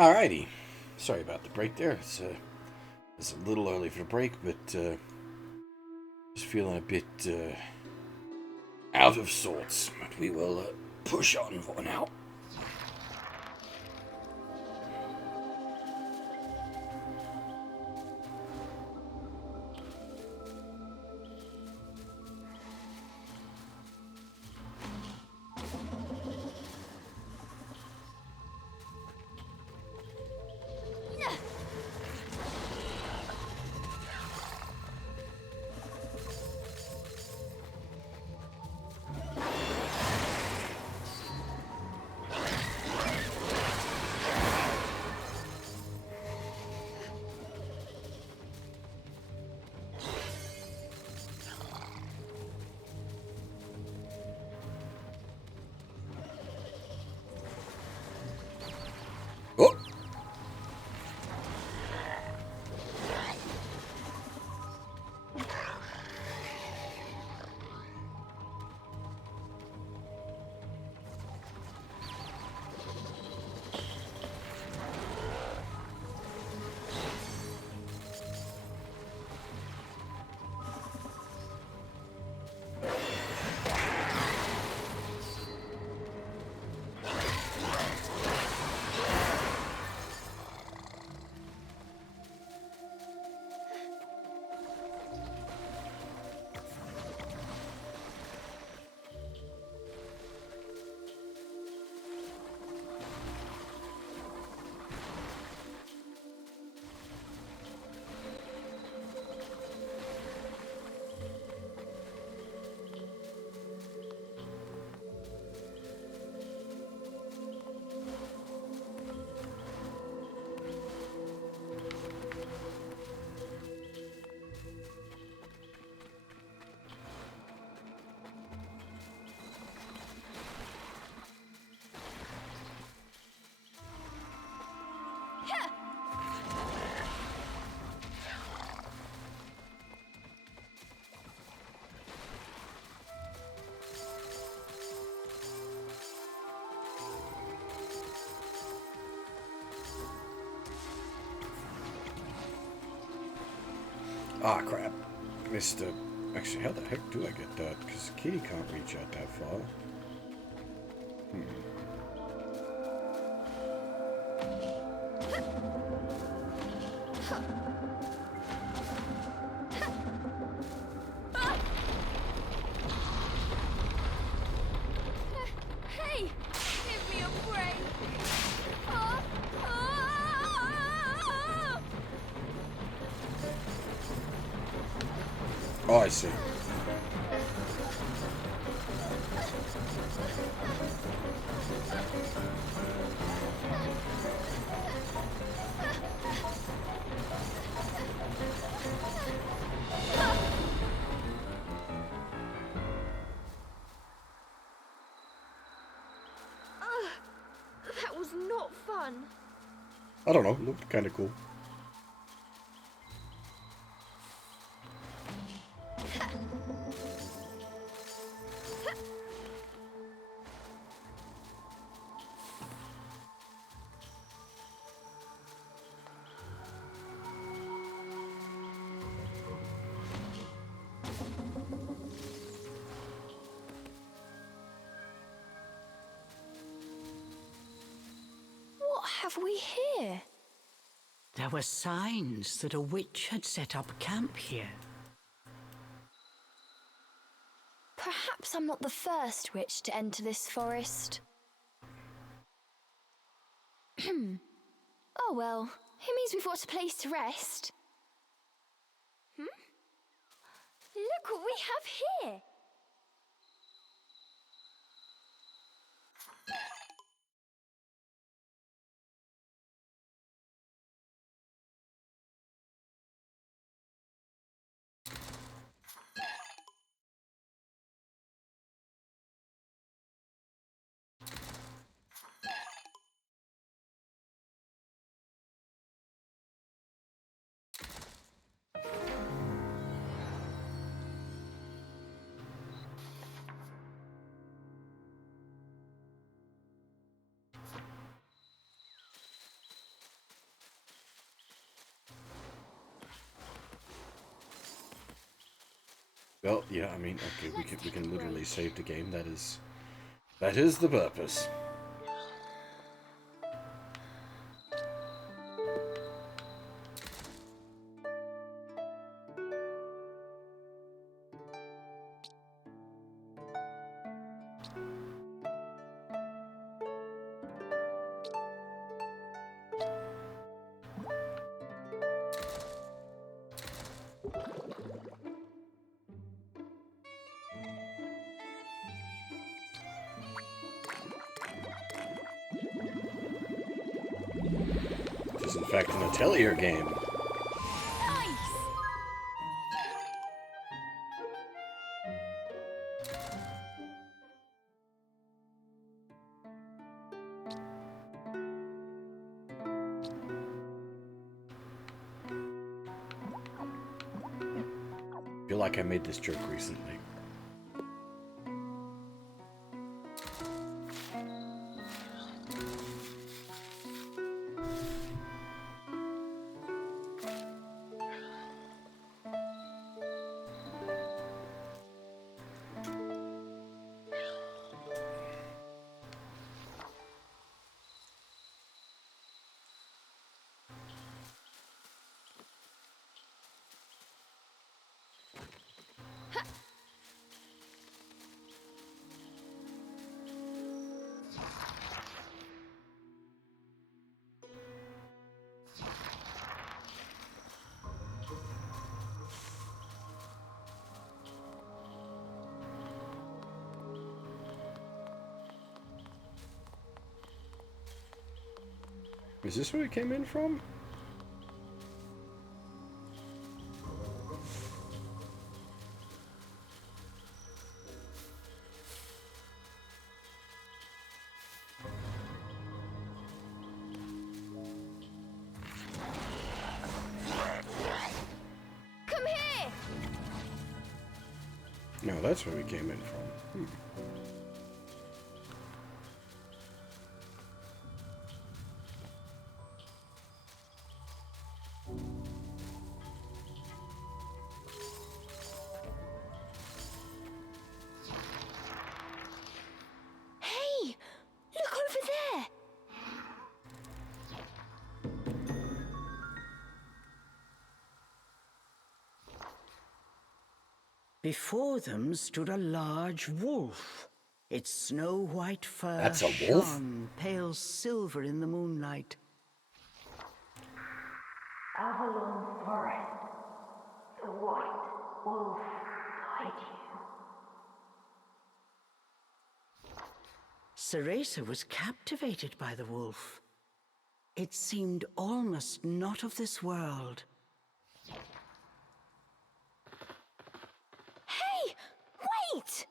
Alrighty. Sorry about the break there. It's a little early for the break, but just feeling a bit out of sorts. But we will push on for now. Oh! Ah, crap. Missed the... Actually, how the heck do I get that? Because Kitty can't reach out that far. Hey! Give me a break! Oh, I see. That was not fun. I don't know. Looked kind of cool. What have we here? There were signs that a witch had set up camp here. Perhaps I'm not the first witch to enter this forest. Oh well, it means we've got a place to rest. Look what we have here! Well, yeah, I mean, okay, we can literally save the game. That is the purpose. It is in fact an Atelier game. I feel like I made this joke recently. Is this where it came in from? Come here! No, that's where we came in from. Hey! Look over there! Before them stood a large wolf. Its snow-white fur That's a wolf? shone pale silver in the moonlight. Avalon Forest. The white wolf guide you. Cereza was captivated by the wolf. It seemed almost not of this world. Hey! Wait!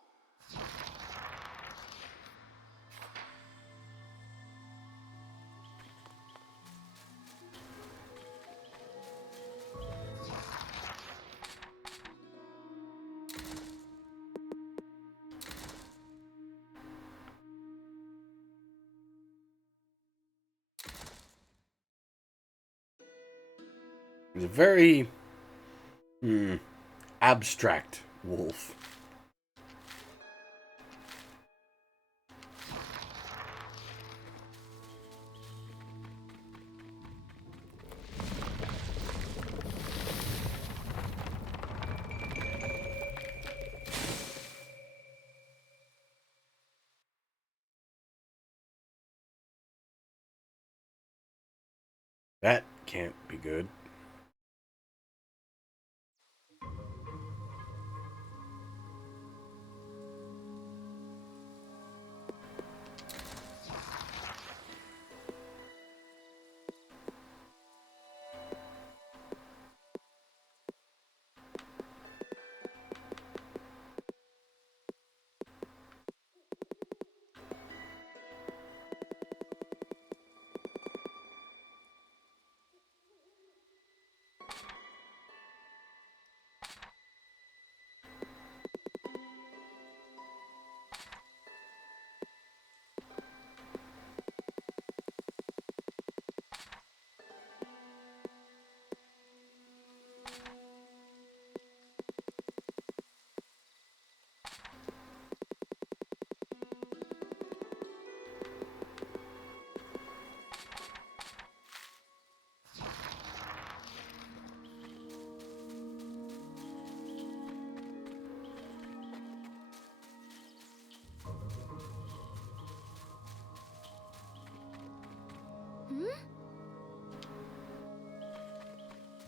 It's a very abstract wolf. That can't be good.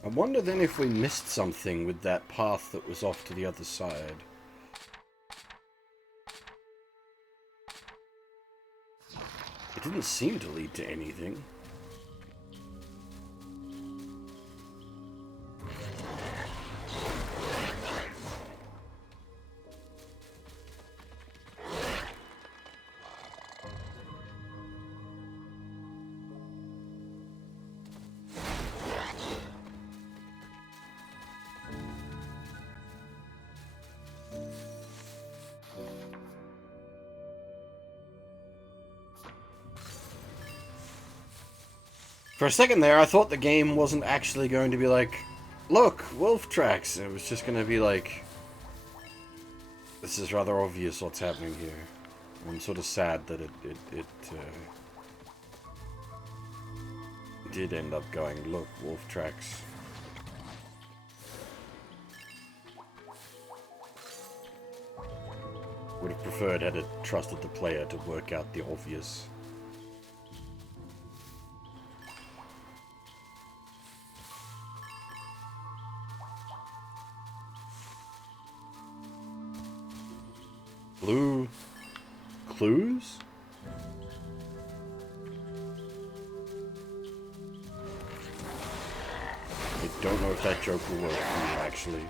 I wonder then if we missed something with that path that was off to the other side. It didn't seem to lead to anything. For a second there, I thought the game wasn't actually going to be like, look, wolf tracks. It was just going to be like, this is rather obvious what's happening here. I'm sort of sad that it did end up going, look, wolf tracks. Would have preferred had it trusted the player to work out the obvious. Blue clues? I don't know if that joke will work for you, actually.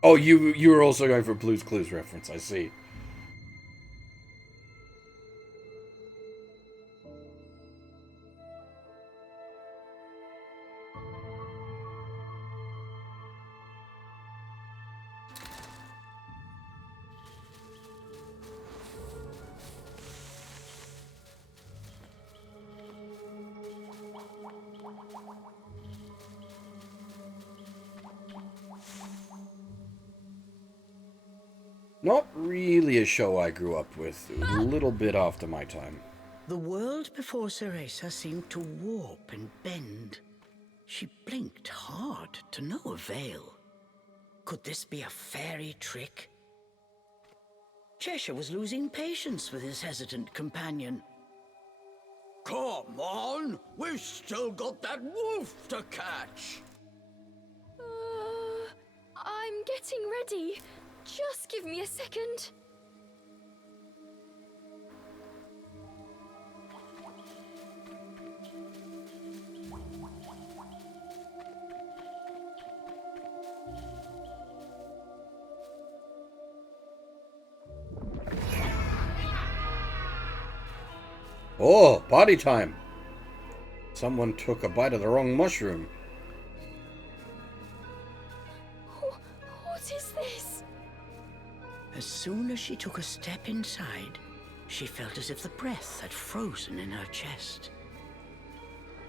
Oh, you were also going for a Blue's Clues reference, I see. Not really a show I grew up with. It was a little bit after my time. The world before Cereza seemed to warp and bend. She blinked hard to no avail. Could this be a fairy trick? Cheshire was losing patience with his hesitant companion. Come on, we've still got that wolf to catch. I'm getting ready. Just give me a second. Oh, party time! Someone took a bite of the wrong mushroom. What is this? As soon as she took a step inside, she felt as if the breath had frozen in her chest.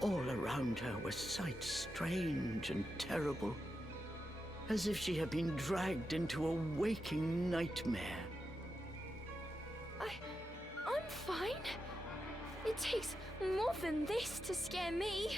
All around her were sights strange and terrible, as if she had been dragged into a waking nightmare. I'm fine. It takes more than this to scare me.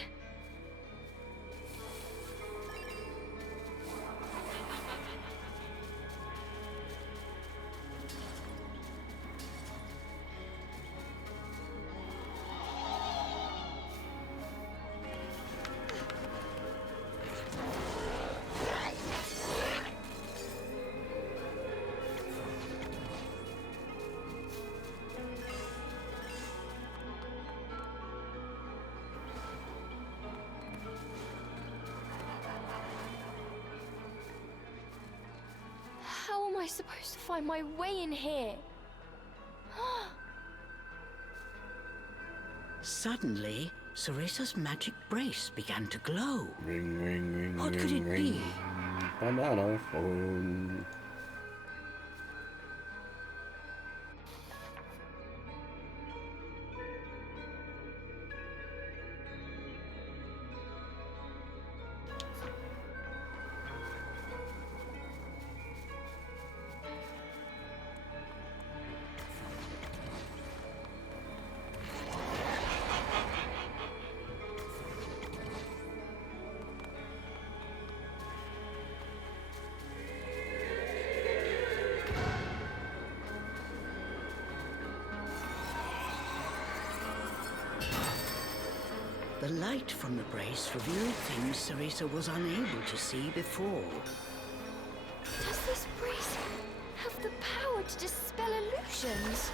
How am I supposed to find my way in here? Suddenly, Cereza's magic brace began to glow. Ring, ring, ring, What ring, could it ring. be? Banana phone. light from the brace revealed things Cereza was unable to see before. Does this brace have the power to dispel illusions?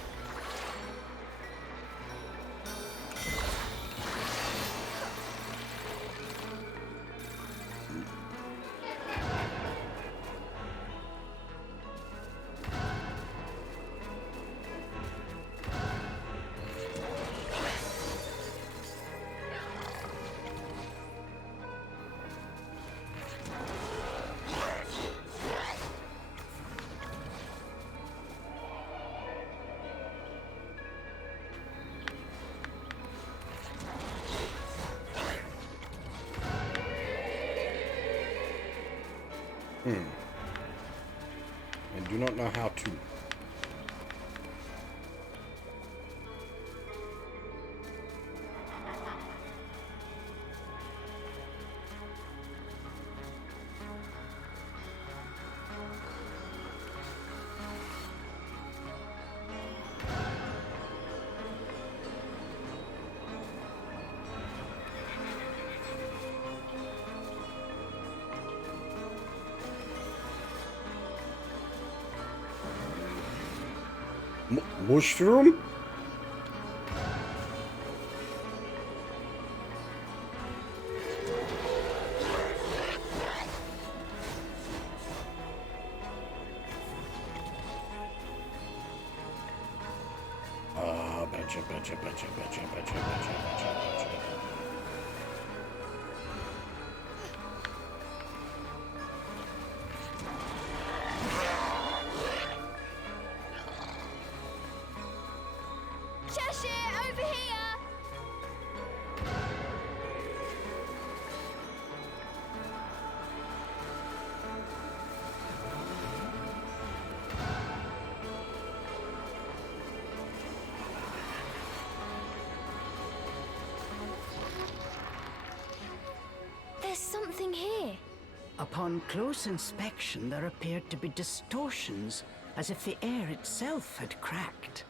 I do not know how to. Mushroom? Betcha. Cheshire, over here! There's something here. Upon close inspection, there appeared to be distortions, as if the air itself had cracked.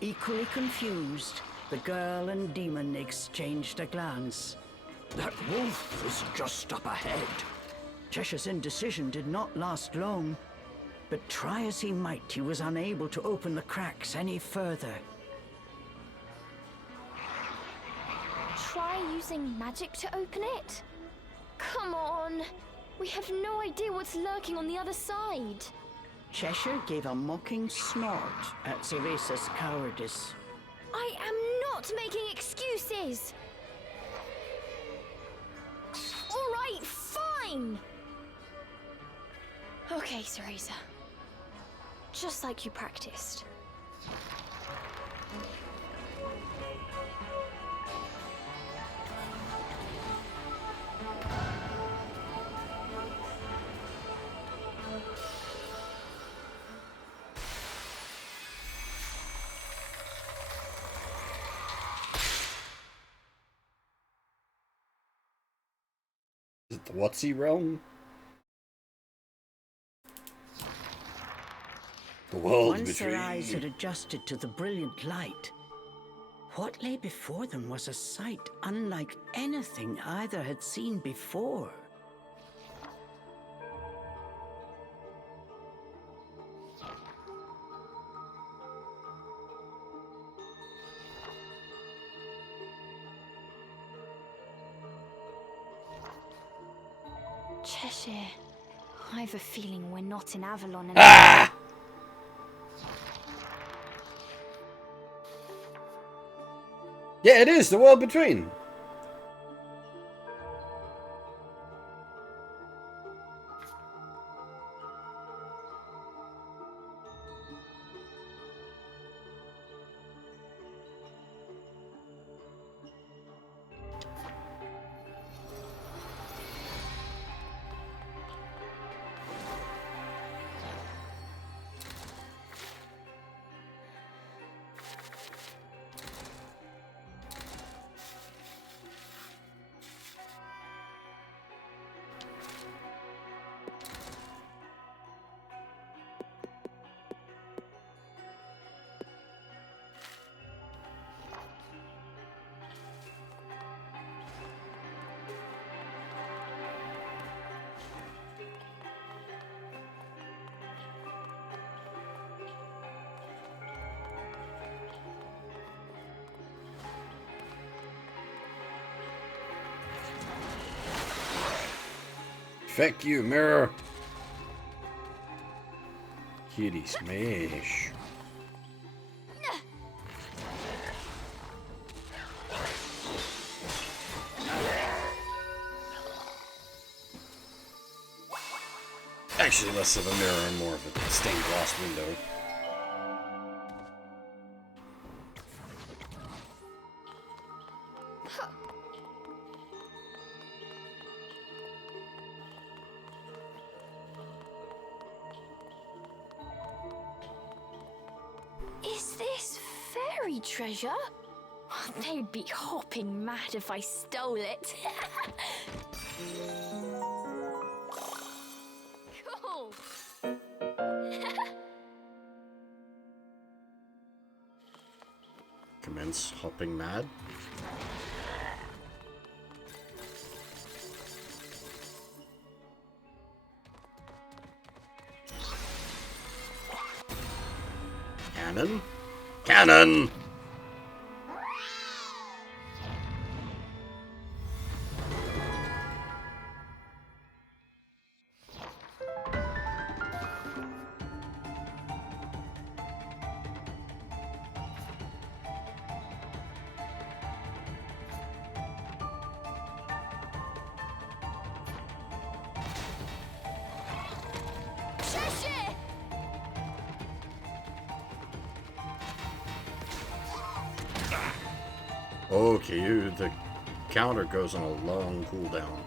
Equally confused, the girl and demon exchanged a glance. That wolf is just up ahead. Cheshire's indecision did not last long, but try as he might, he was unable to open the cracks any further. Try using magic to open it? Come on! We have no idea what's lurking on the other side. Cheshire gave a mocking snort at Cereza's cowardice. I am not making excuses! All right, fine! Okay, Cereza. Just like you practiced. Is it the Whatsy realm? The world Once their eyes had between. adjusted to the brilliant light, what lay before them was a sight unlike anything either had seen before. Cheshire, I have a feeling we're not in Avalon anymore. Ah! Yeah, it is the world between. Feck you, mirror. Kitty smash. Actually, less of a mirror and more of a stained glass window. Is this fairy treasure? They'd be hopping mad if I stole it. Cool. Commence hopping mad. Cannon? Cannon! Okay, the counter goes on a long cooldown.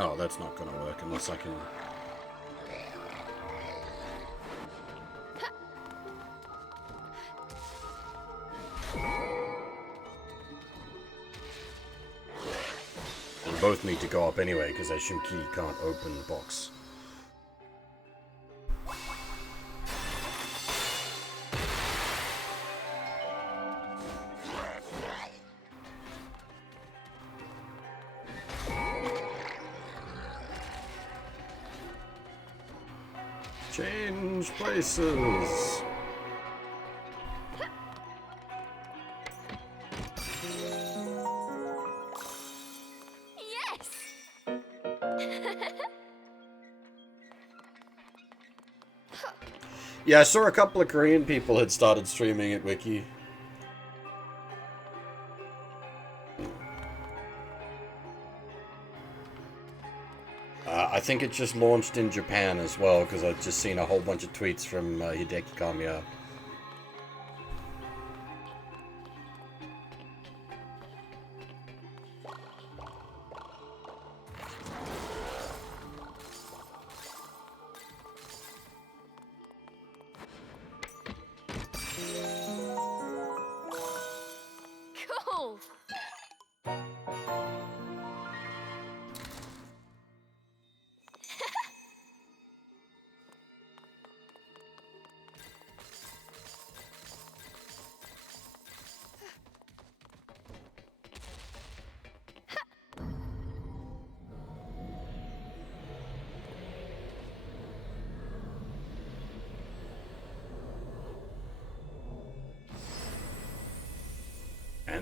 Oh, that's not gonna work unless I can... We both need to go up anyway, because Shunki can't open the box. Change places. Yes. Yeah, I saw a couple of Korean people had started streaming at Wiki. I think it just launched in Japan as well, because I've just seen a whole bunch of tweets from Hideki Kamiya.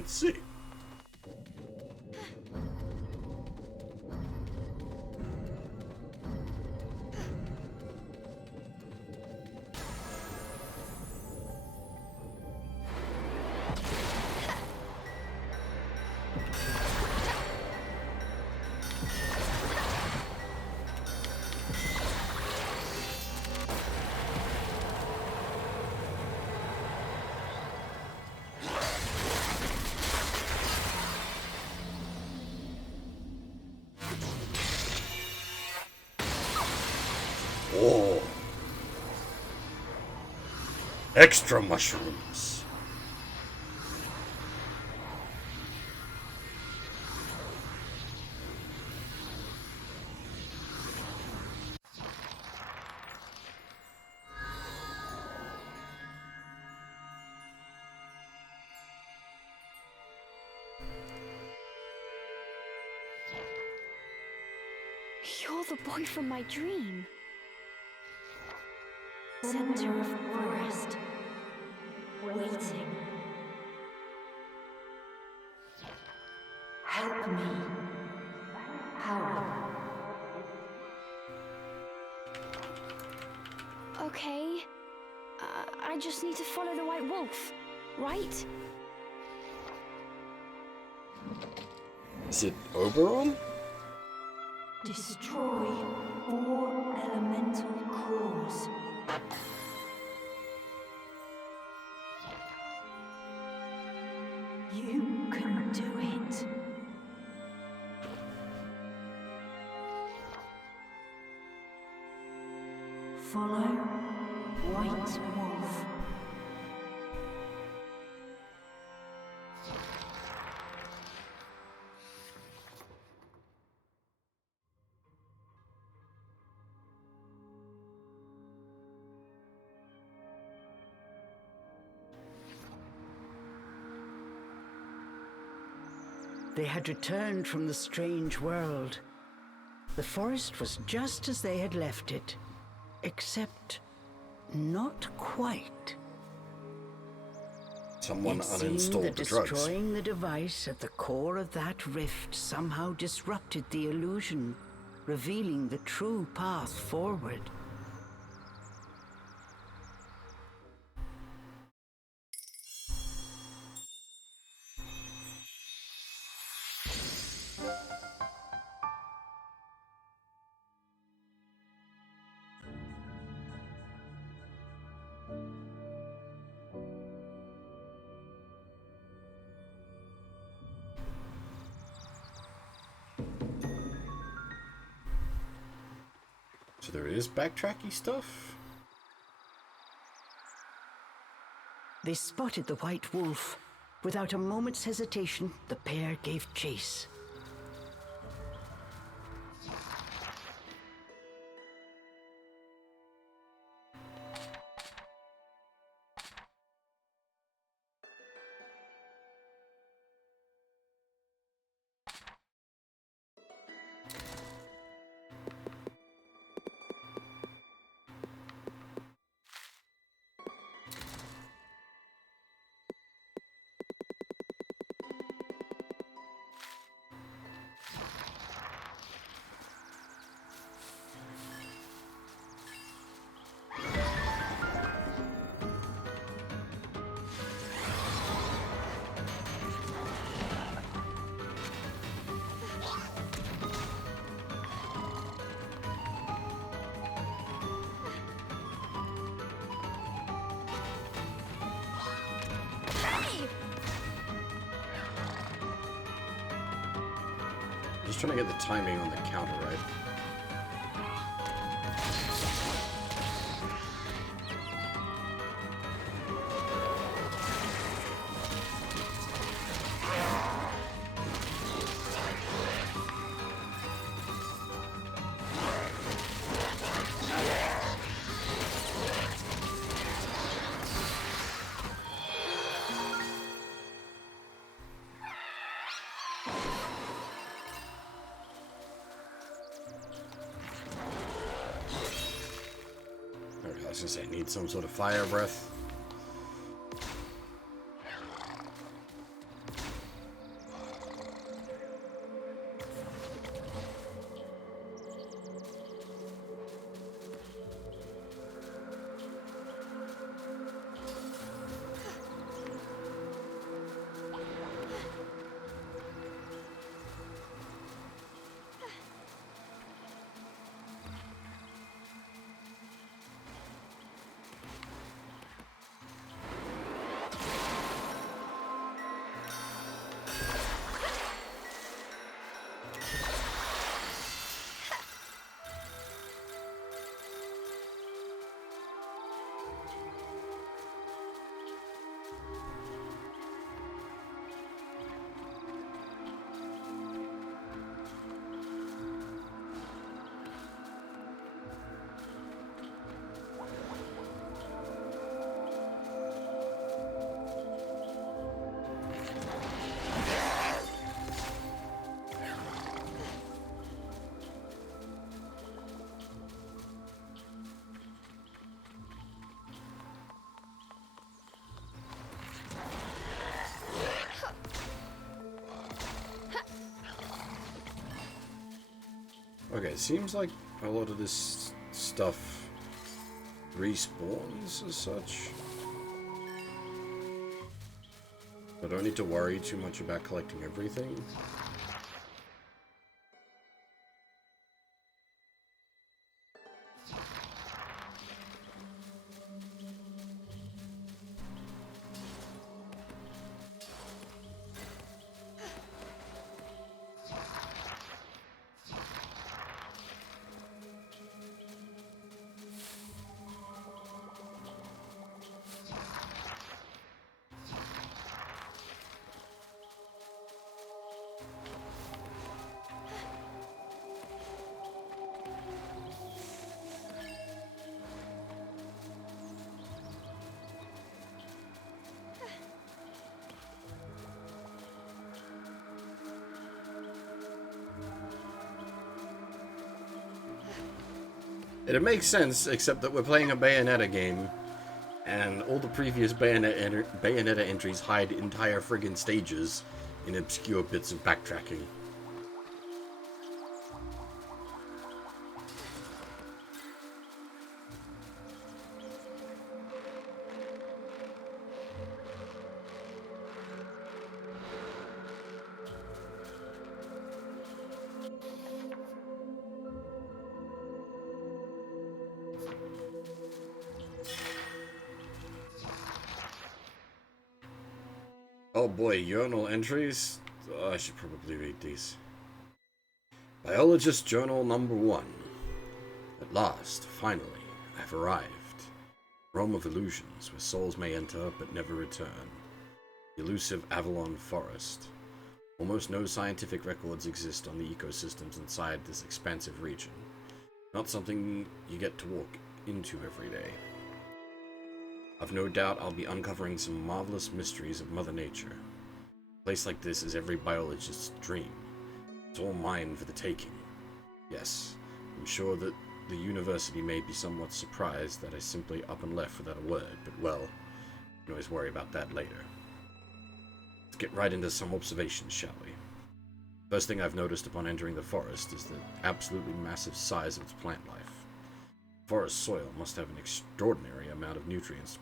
Let's see. Oh. Extra mushrooms. You're the boy from my dream. Center of forest. Waiting. Help me. Power. Okay. I just need to follow the White Wolf, right? Is it Oberon? Destroy 4 elemental cores. You can do it. Follow White Wolf. They had returned from the strange world. The forest was just as they had left it, except not quite. Someone It seemed uninstalled that the drugs. destroying the device at the core of that rift somehow disrupted the illusion, revealing the true path forward. So there is backtracky stuff? They spotted the White Wolf. Without a moment's hesitation, the pair gave chase. Just trying to get the timing on the counter right. I was gonna say, I need some sort of fire breath. Okay, it seems like a lot of this stuff respawns as such. I don't need to worry too much about collecting everything. It makes sense, except that we're playing a Bayonetta game, and all the previous Bayonetta entries hide entire friggin' stages in obscure bits of backtracking. Oh boy, journal entries? Oh, I should probably read these. Biologist Journal number 1. At last, finally, I've arrived. Realm of illusions, where souls may enter but never return. The elusive Avalon Forest. Almost no scientific records exist on the ecosystems inside this expansive region. Not something you get to walk into every day. I've no doubt I'll be uncovering some marvelous mysteries of Mother Nature. A place like this is every biologist's dream. It's all mine for the taking. Yes, I'm sure that the university may be somewhat surprised that I simply up and left without a word, but well, you can always worry about that later. Let's get right into some observations, shall we? First thing I've noticed upon entering the forest is the absolutely massive size of its plant life. Forest soil must have an extraordinary amount of nutrients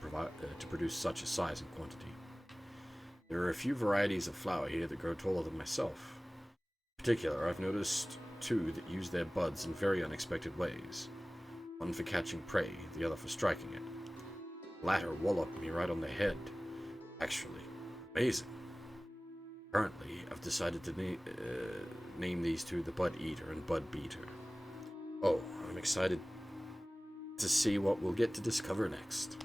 to produce such a size and quantity. There are a few varieties of flower here that grow taller than myself. In particular, I've noticed two that use their buds in very unexpected ways. One for catching prey, the other for striking it. The latter walloped me right on the head. Actually, amazing. Currently, I've decided to name these two the Bud Eater and Bud Beater. Oh, I'm excited to see what we'll get to discover next.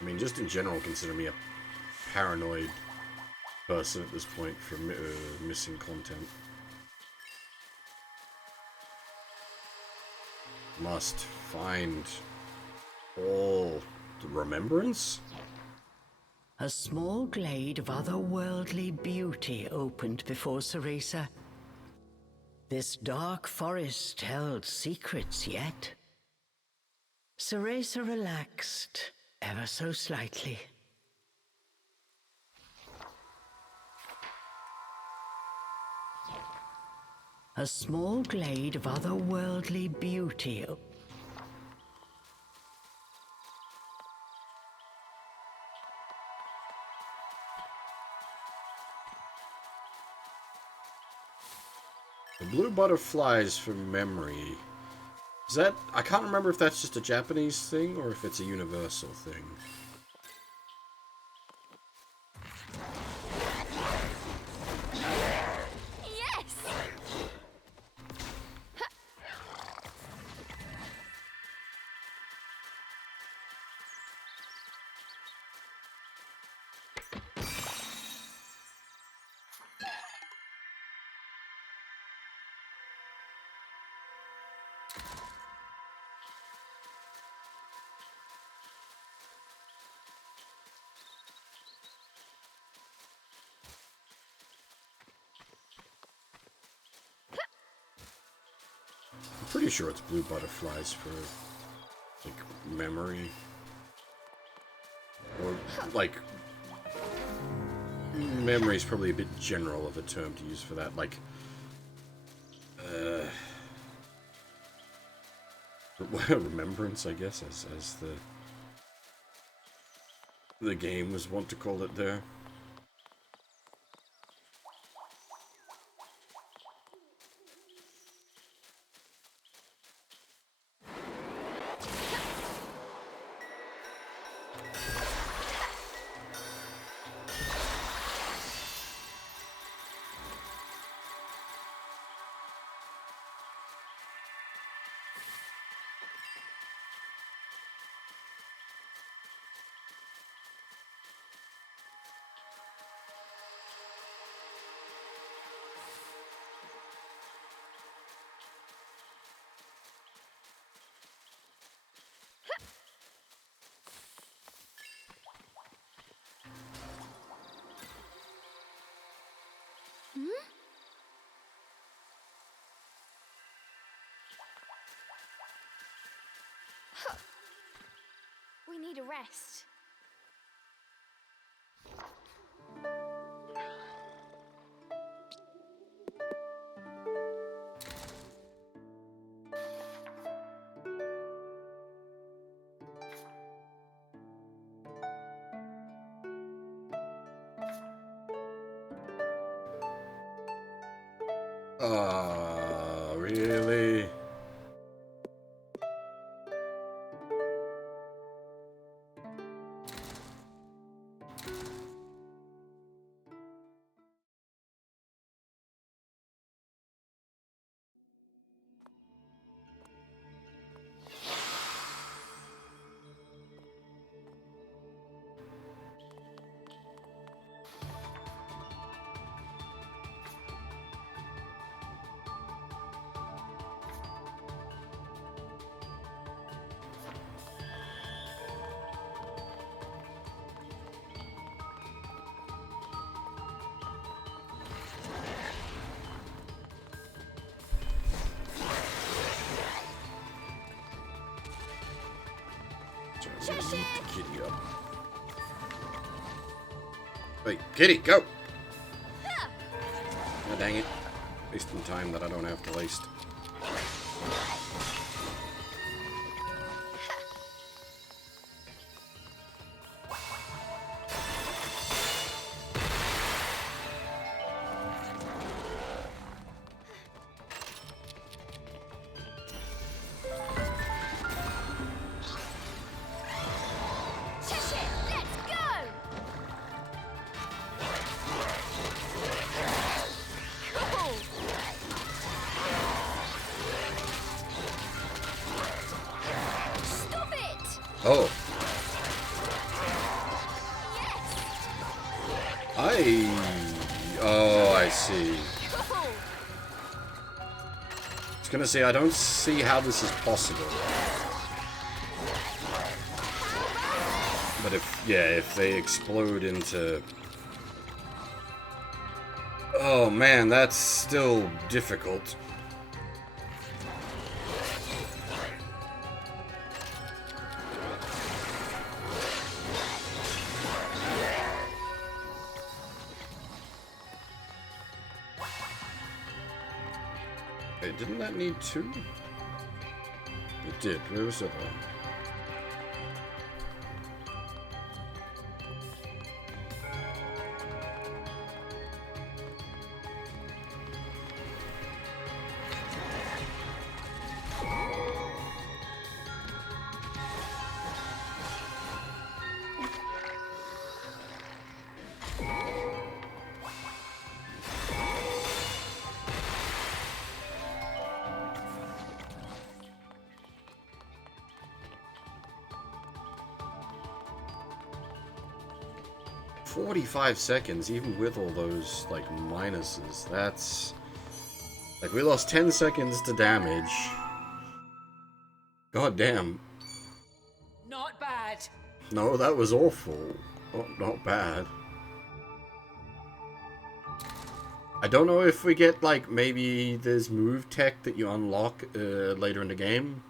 I mean, just in general, consider me a paranoid person at this point for missing content. Must find all the remembrance? A small glade of otherworldly beauty opened before Cereza. This dark forest held secrets yet. Cereza relaxed, ever so slightly. A small glade of otherworldly beauty. The blue butterflies from memory. Is that... I can't remember if that's just a Japanese thing or if it's a universal thing. Yes! Pretty sure it's blue butterflies for, like, memory. Or, like, memory is probably a bit general of a term to use for that. Like, remembrance, I guess, as the game was wont to call it there. We need a rest. Really? Kitty up. Wait, Kitty, go! Oh, dang it. Wasting time that I don't have to waste. Oh. Oh, I see. I was gonna say, I don't see how this is possible. But if they explode into... Oh man, that's still difficult. Wait, didn't that need two? It did. Where was it then? $45, even with all those, like, minuses. That's... Like, we lost 10 seconds to damage. God damn. Not bad. No, that was awful. Not bad. I don't know if we get, like, maybe there's move tech that you unlock later in the game.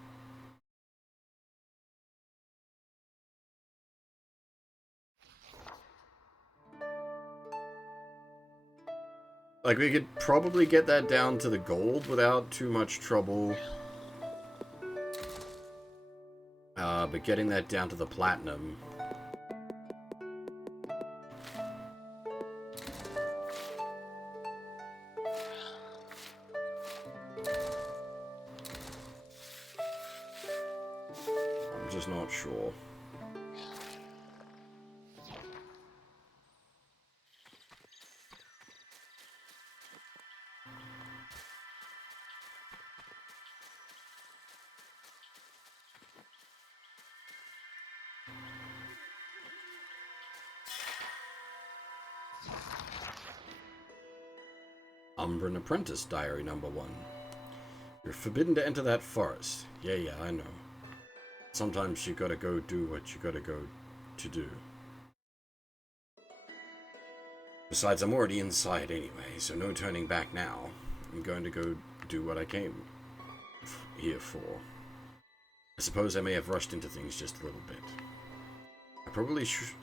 Like, we could probably get that down to the gold without too much trouble. But getting that down to the platinum... I'm just not sure. Umbran Apprentice Diary number 1. You're forbidden to enter that forest. Yeah, I know. Sometimes you gotta go do what you gotta go to do. Besides, I'm already inside anyway, so no turning back now. I'm going to go do what I came here for. I suppose I may have rushed into things just a little bit. I probably should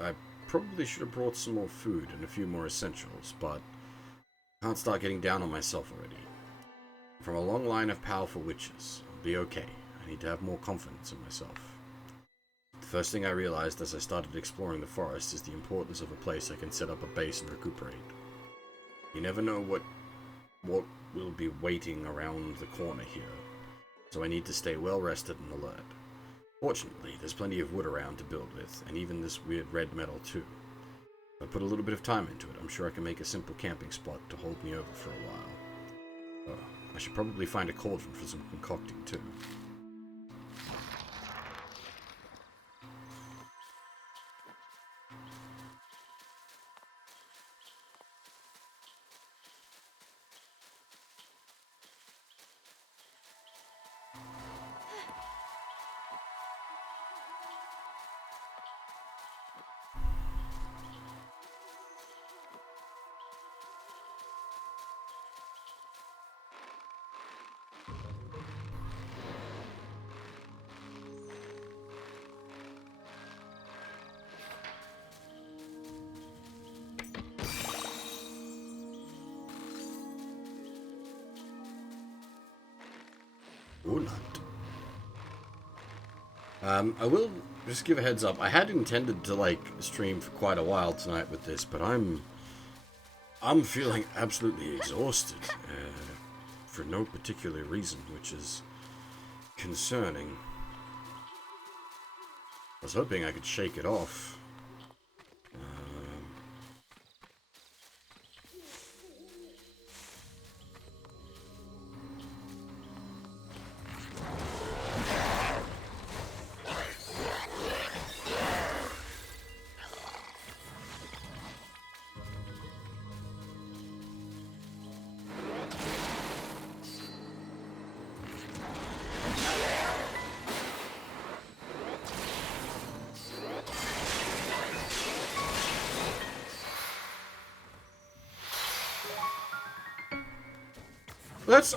have brought some more food and a few more essentials, but I can't start getting down on myself already. From a long line of powerful witches, I'll be okay. I need to have more confidence in myself. The first thing I realized as I started exploring the forest is the importance of a place I can set up a base and recuperate. You never know what will be waiting around the corner here, so I need to stay well rested and alert. Fortunately, there's plenty of wood around to build with, and even this weird red metal too. If I put a little bit of time into it, I'm sure I can make a simple camping spot to hold me over for a while. I should probably find a cauldron for some concocting too. Or not. I will just give a heads up. I had intended to, like, stream for quite a while tonight with this, but I'm feeling absolutely exhausted for no particular reason, which is concerning. I was hoping I could shake it off.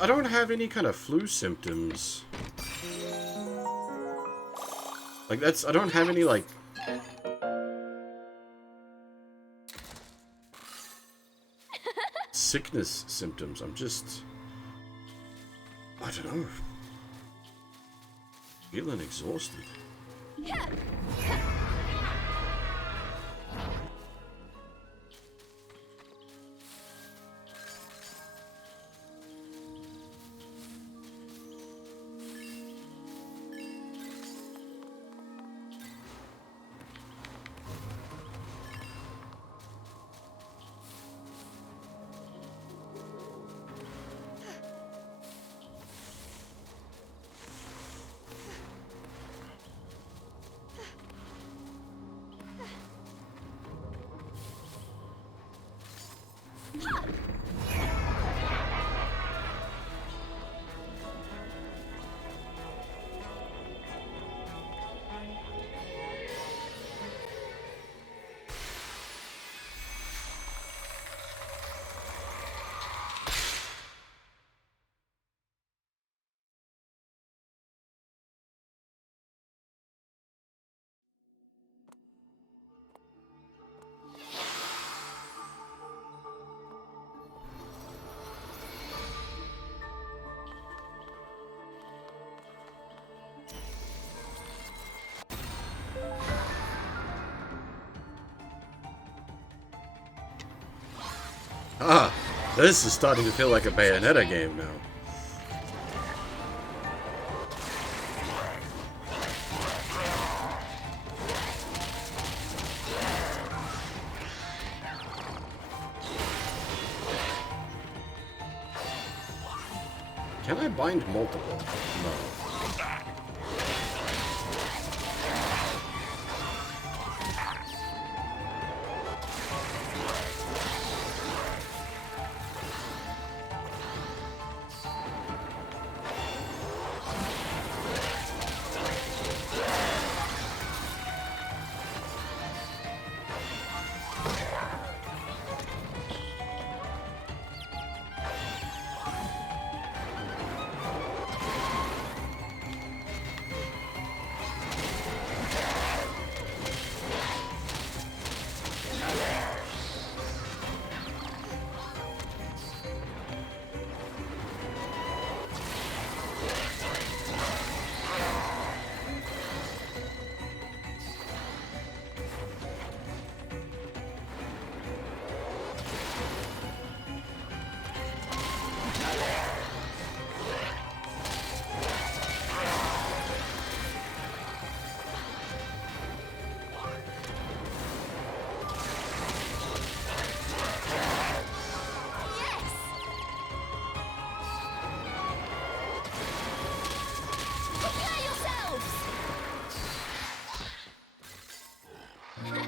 I don't have any kind of flu symptoms. Like, I don't have any, like... sickness symptoms. I'm just... I don't know. Feeling exhausted. Ah, this is starting to feel like a Bayonetta game now. Can I bind multiple? No.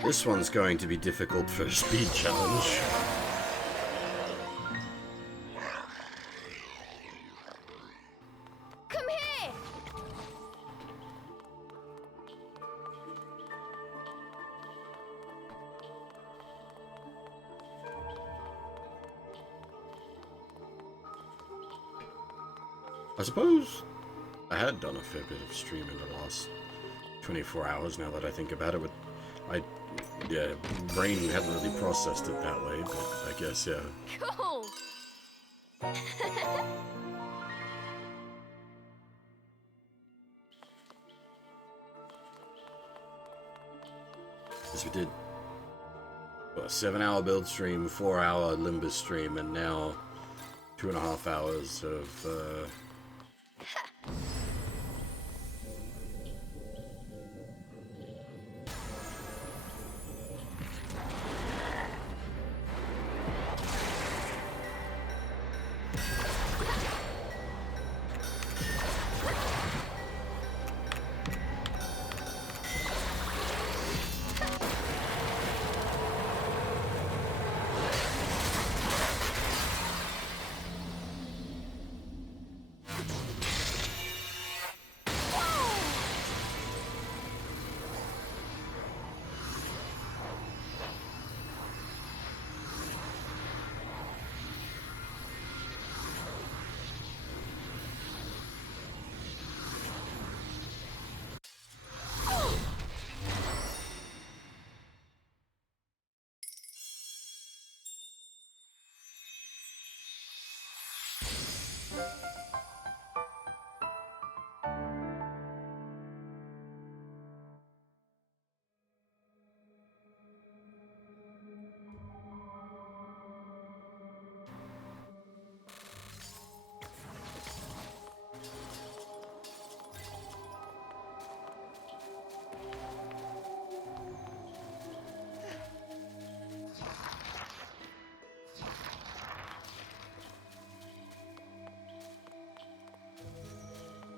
This one's going to be difficult for a speed challenge. Come here! I suppose I had done a fair bit of streaming in the last 24 hours now that I think about it. Yeah, brain hadn't really processed it that way, but I guess, yeah. Cool! As we did, well, a 7-hour build stream, 4-hour Limbus stream, and now 2.5 hours of,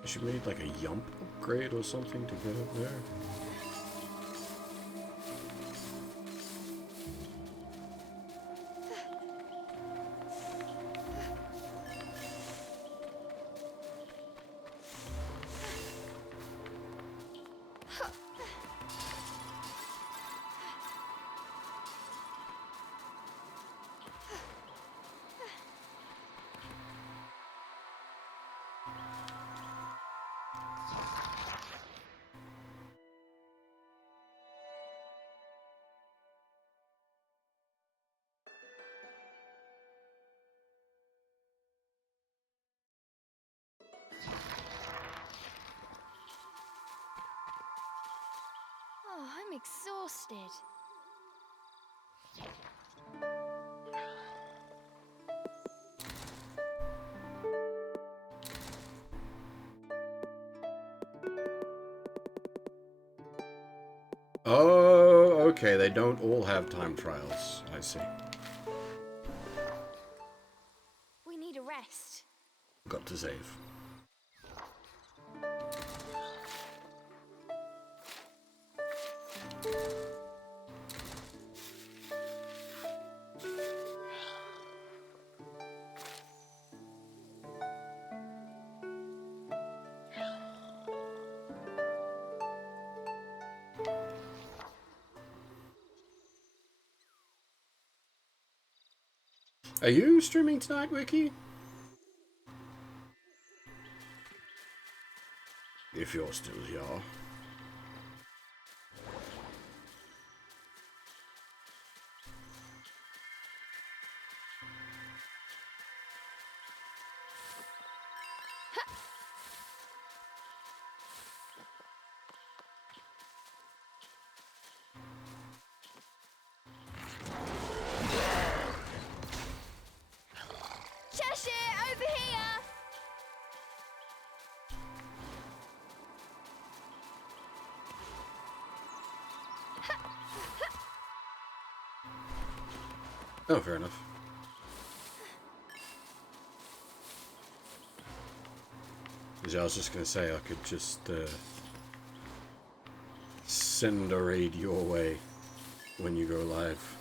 she made like a Yump upgrade or something to get up there. Oh, I'm exhausted. Oh, okay, they don't all have time trials. I see. We need a rest. Got to save. Are you streaming tonight, Wiki? If you're still here. Cheshire, over here! Oh, fair enough. Yeah, I was just gonna say I could just send a raid your way when you go live.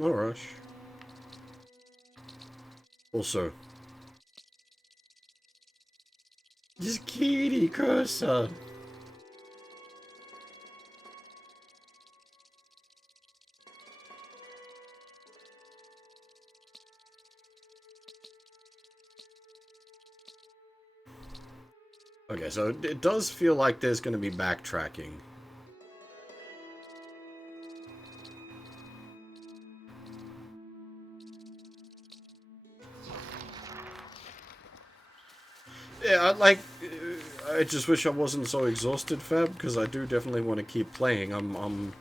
No rush. Also, just kitty cursor. Okay, so it does feel like there's going to be backtracking. Yeah, I just wish I wasn't so exhausted, Fab, because I do definitely want to keep playing. I'm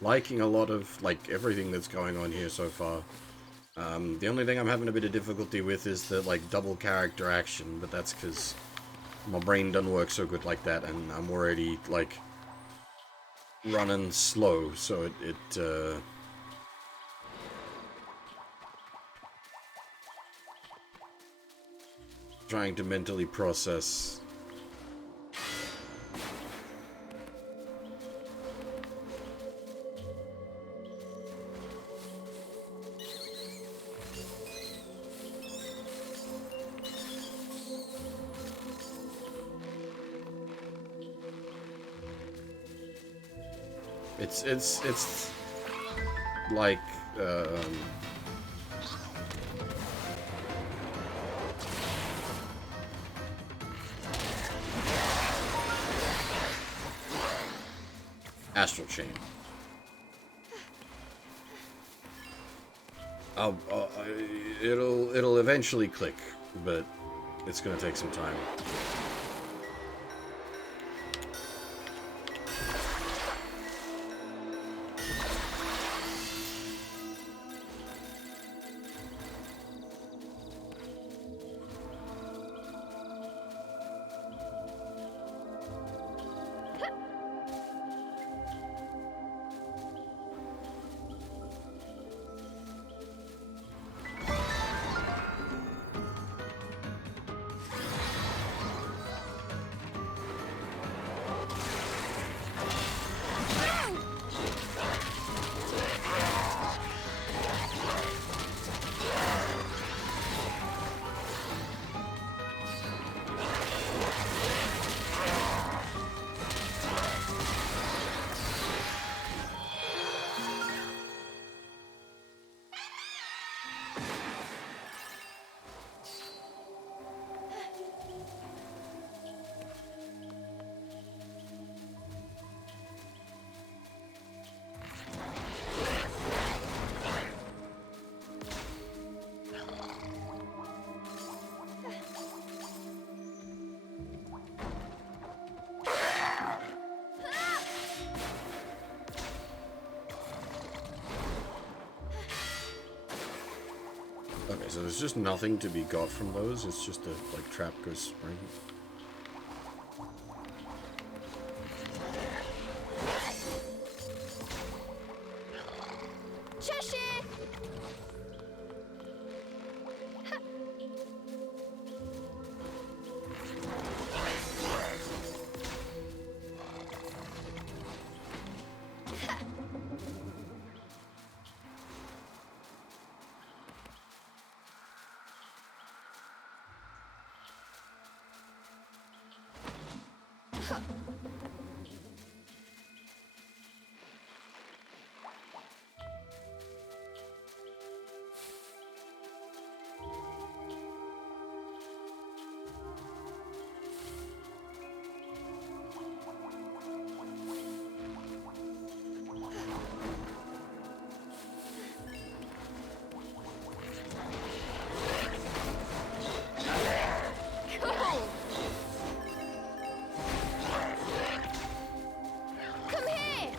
liking a lot of, like, everything that's going on here so far. The only thing I'm having a bit of difficulty with is the, like, double character action, but that's because my brain doesn't work so good like that, and I'm already, like, running slow, so it trying to mentally process. It's like Astral Chain. It'll eventually click, but it's gonna take some time. Okay, so there's just nothing to be got from those. It's just a, like, trap goes spring. Cheshire! Come here!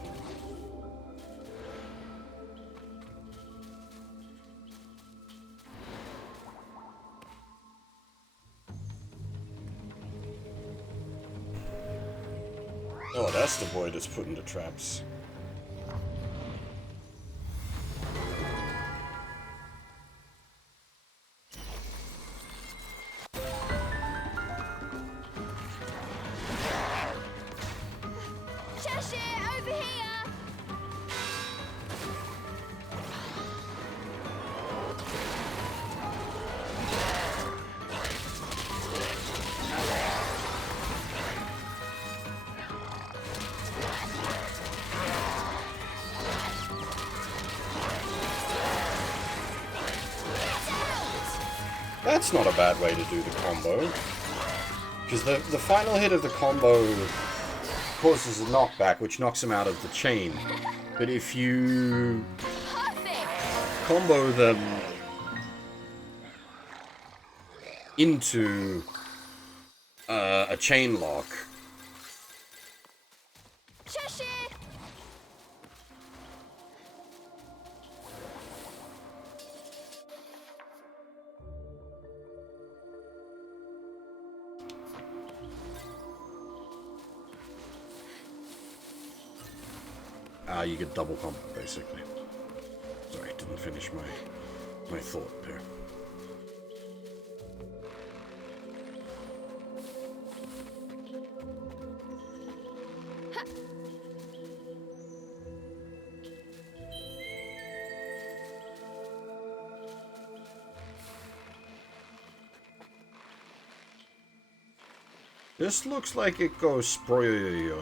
Oh, that's the boy that's put into traps. Cheshire, over here! That's not a bad way to do the combo. Because the final hit of the combo causes a knockback, which knocks him out of the chain. But if you Perfect! combo them into a chain lock, Cheshire! you get double combo, basically. Sorry, didn't finish my thought there. This looks like it goes spray.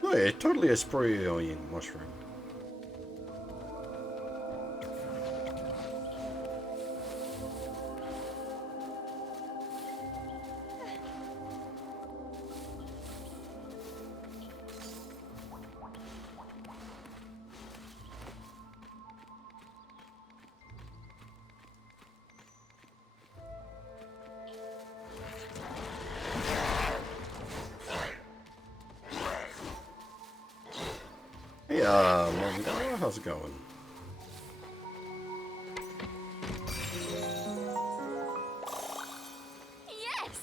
Wait, totally a spraying mushroom. Hey, Mongo, how's it going? Yes!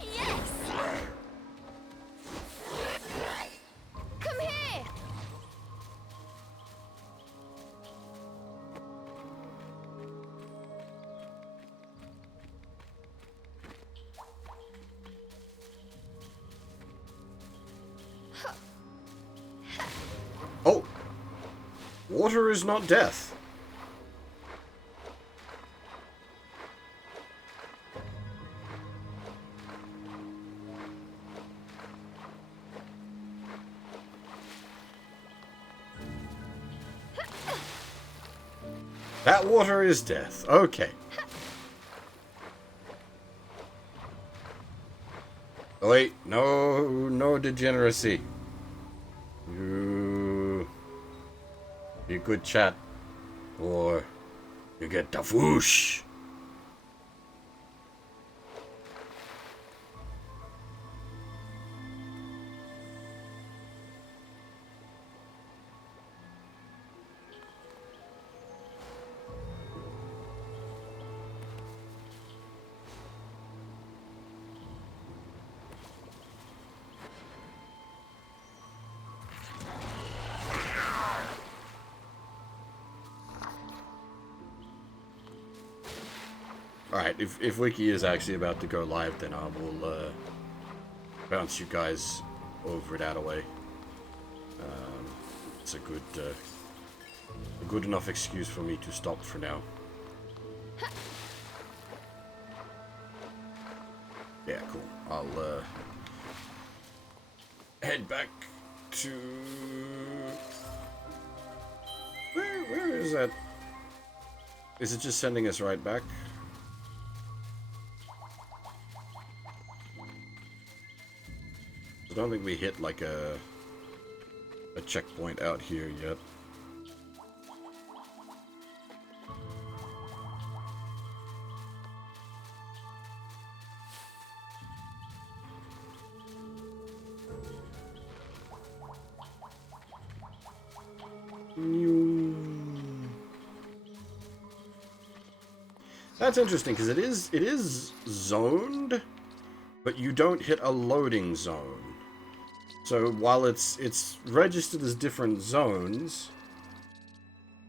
Yes! Come here! Oh! Water is not death. That water is death. Okay. Oh wait, no degeneracy. You good chat, or you get the whoosh. Alright, if Wiki is actually about to go live, then I will bounce you guys over that away. It's a good enough excuse for me to stop for now. Yeah, cool. I'll head back to... Where is that? Is it just sending us right back? I don't think we hit like a checkpoint out here yet. That's interesting because it is zoned, but you don't hit a loading zone. So while it's registered as different zones,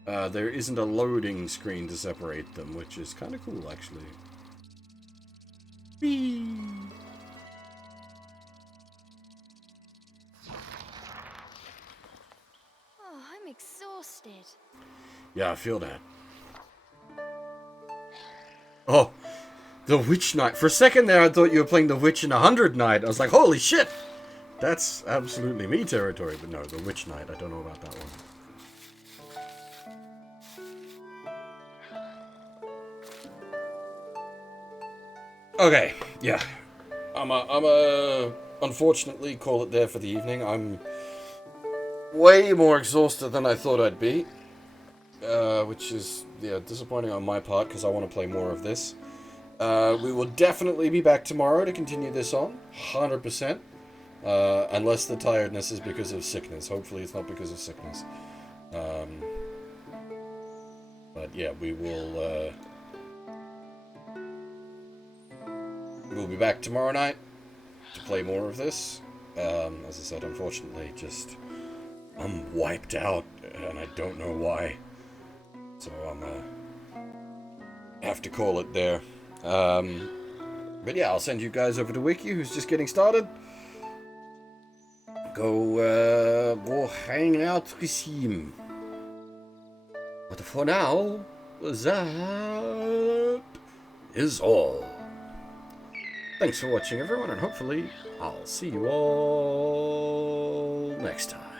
there isn't a loading screen to separate them, which is kind of cool, actually. Whee! Oh, I'm exhausted. Yeah, I feel that. Oh, the Witch Knight. For a second there, I thought you were playing the Witch in 100 Knight. I was like, holy shit! That's absolutely me territory, but no, the Witch Knight, I don't know about that one. Okay, yeah. I'm unfortunately call it there for the evening. I'm way more exhausted than I thought I'd be. Which is, yeah, disappointing on my part, because I want to play more of this. We will definitely be back tomorrow to continue this on, 100%. Unless the tiredness is because of sickness. Hopefully it's not because of sickness. But yeah, we'll be back tomorrow night to play more of this. As I said, unfortunately, I'm wiped out, and I don't know why. So I'm have to call it there. But yeah, I'll send you guys over to Wiki, who's just getting started. Go hang out with him. But for now, that is all. Thanks for watching, everyone, and hopefully I'll see you all next time.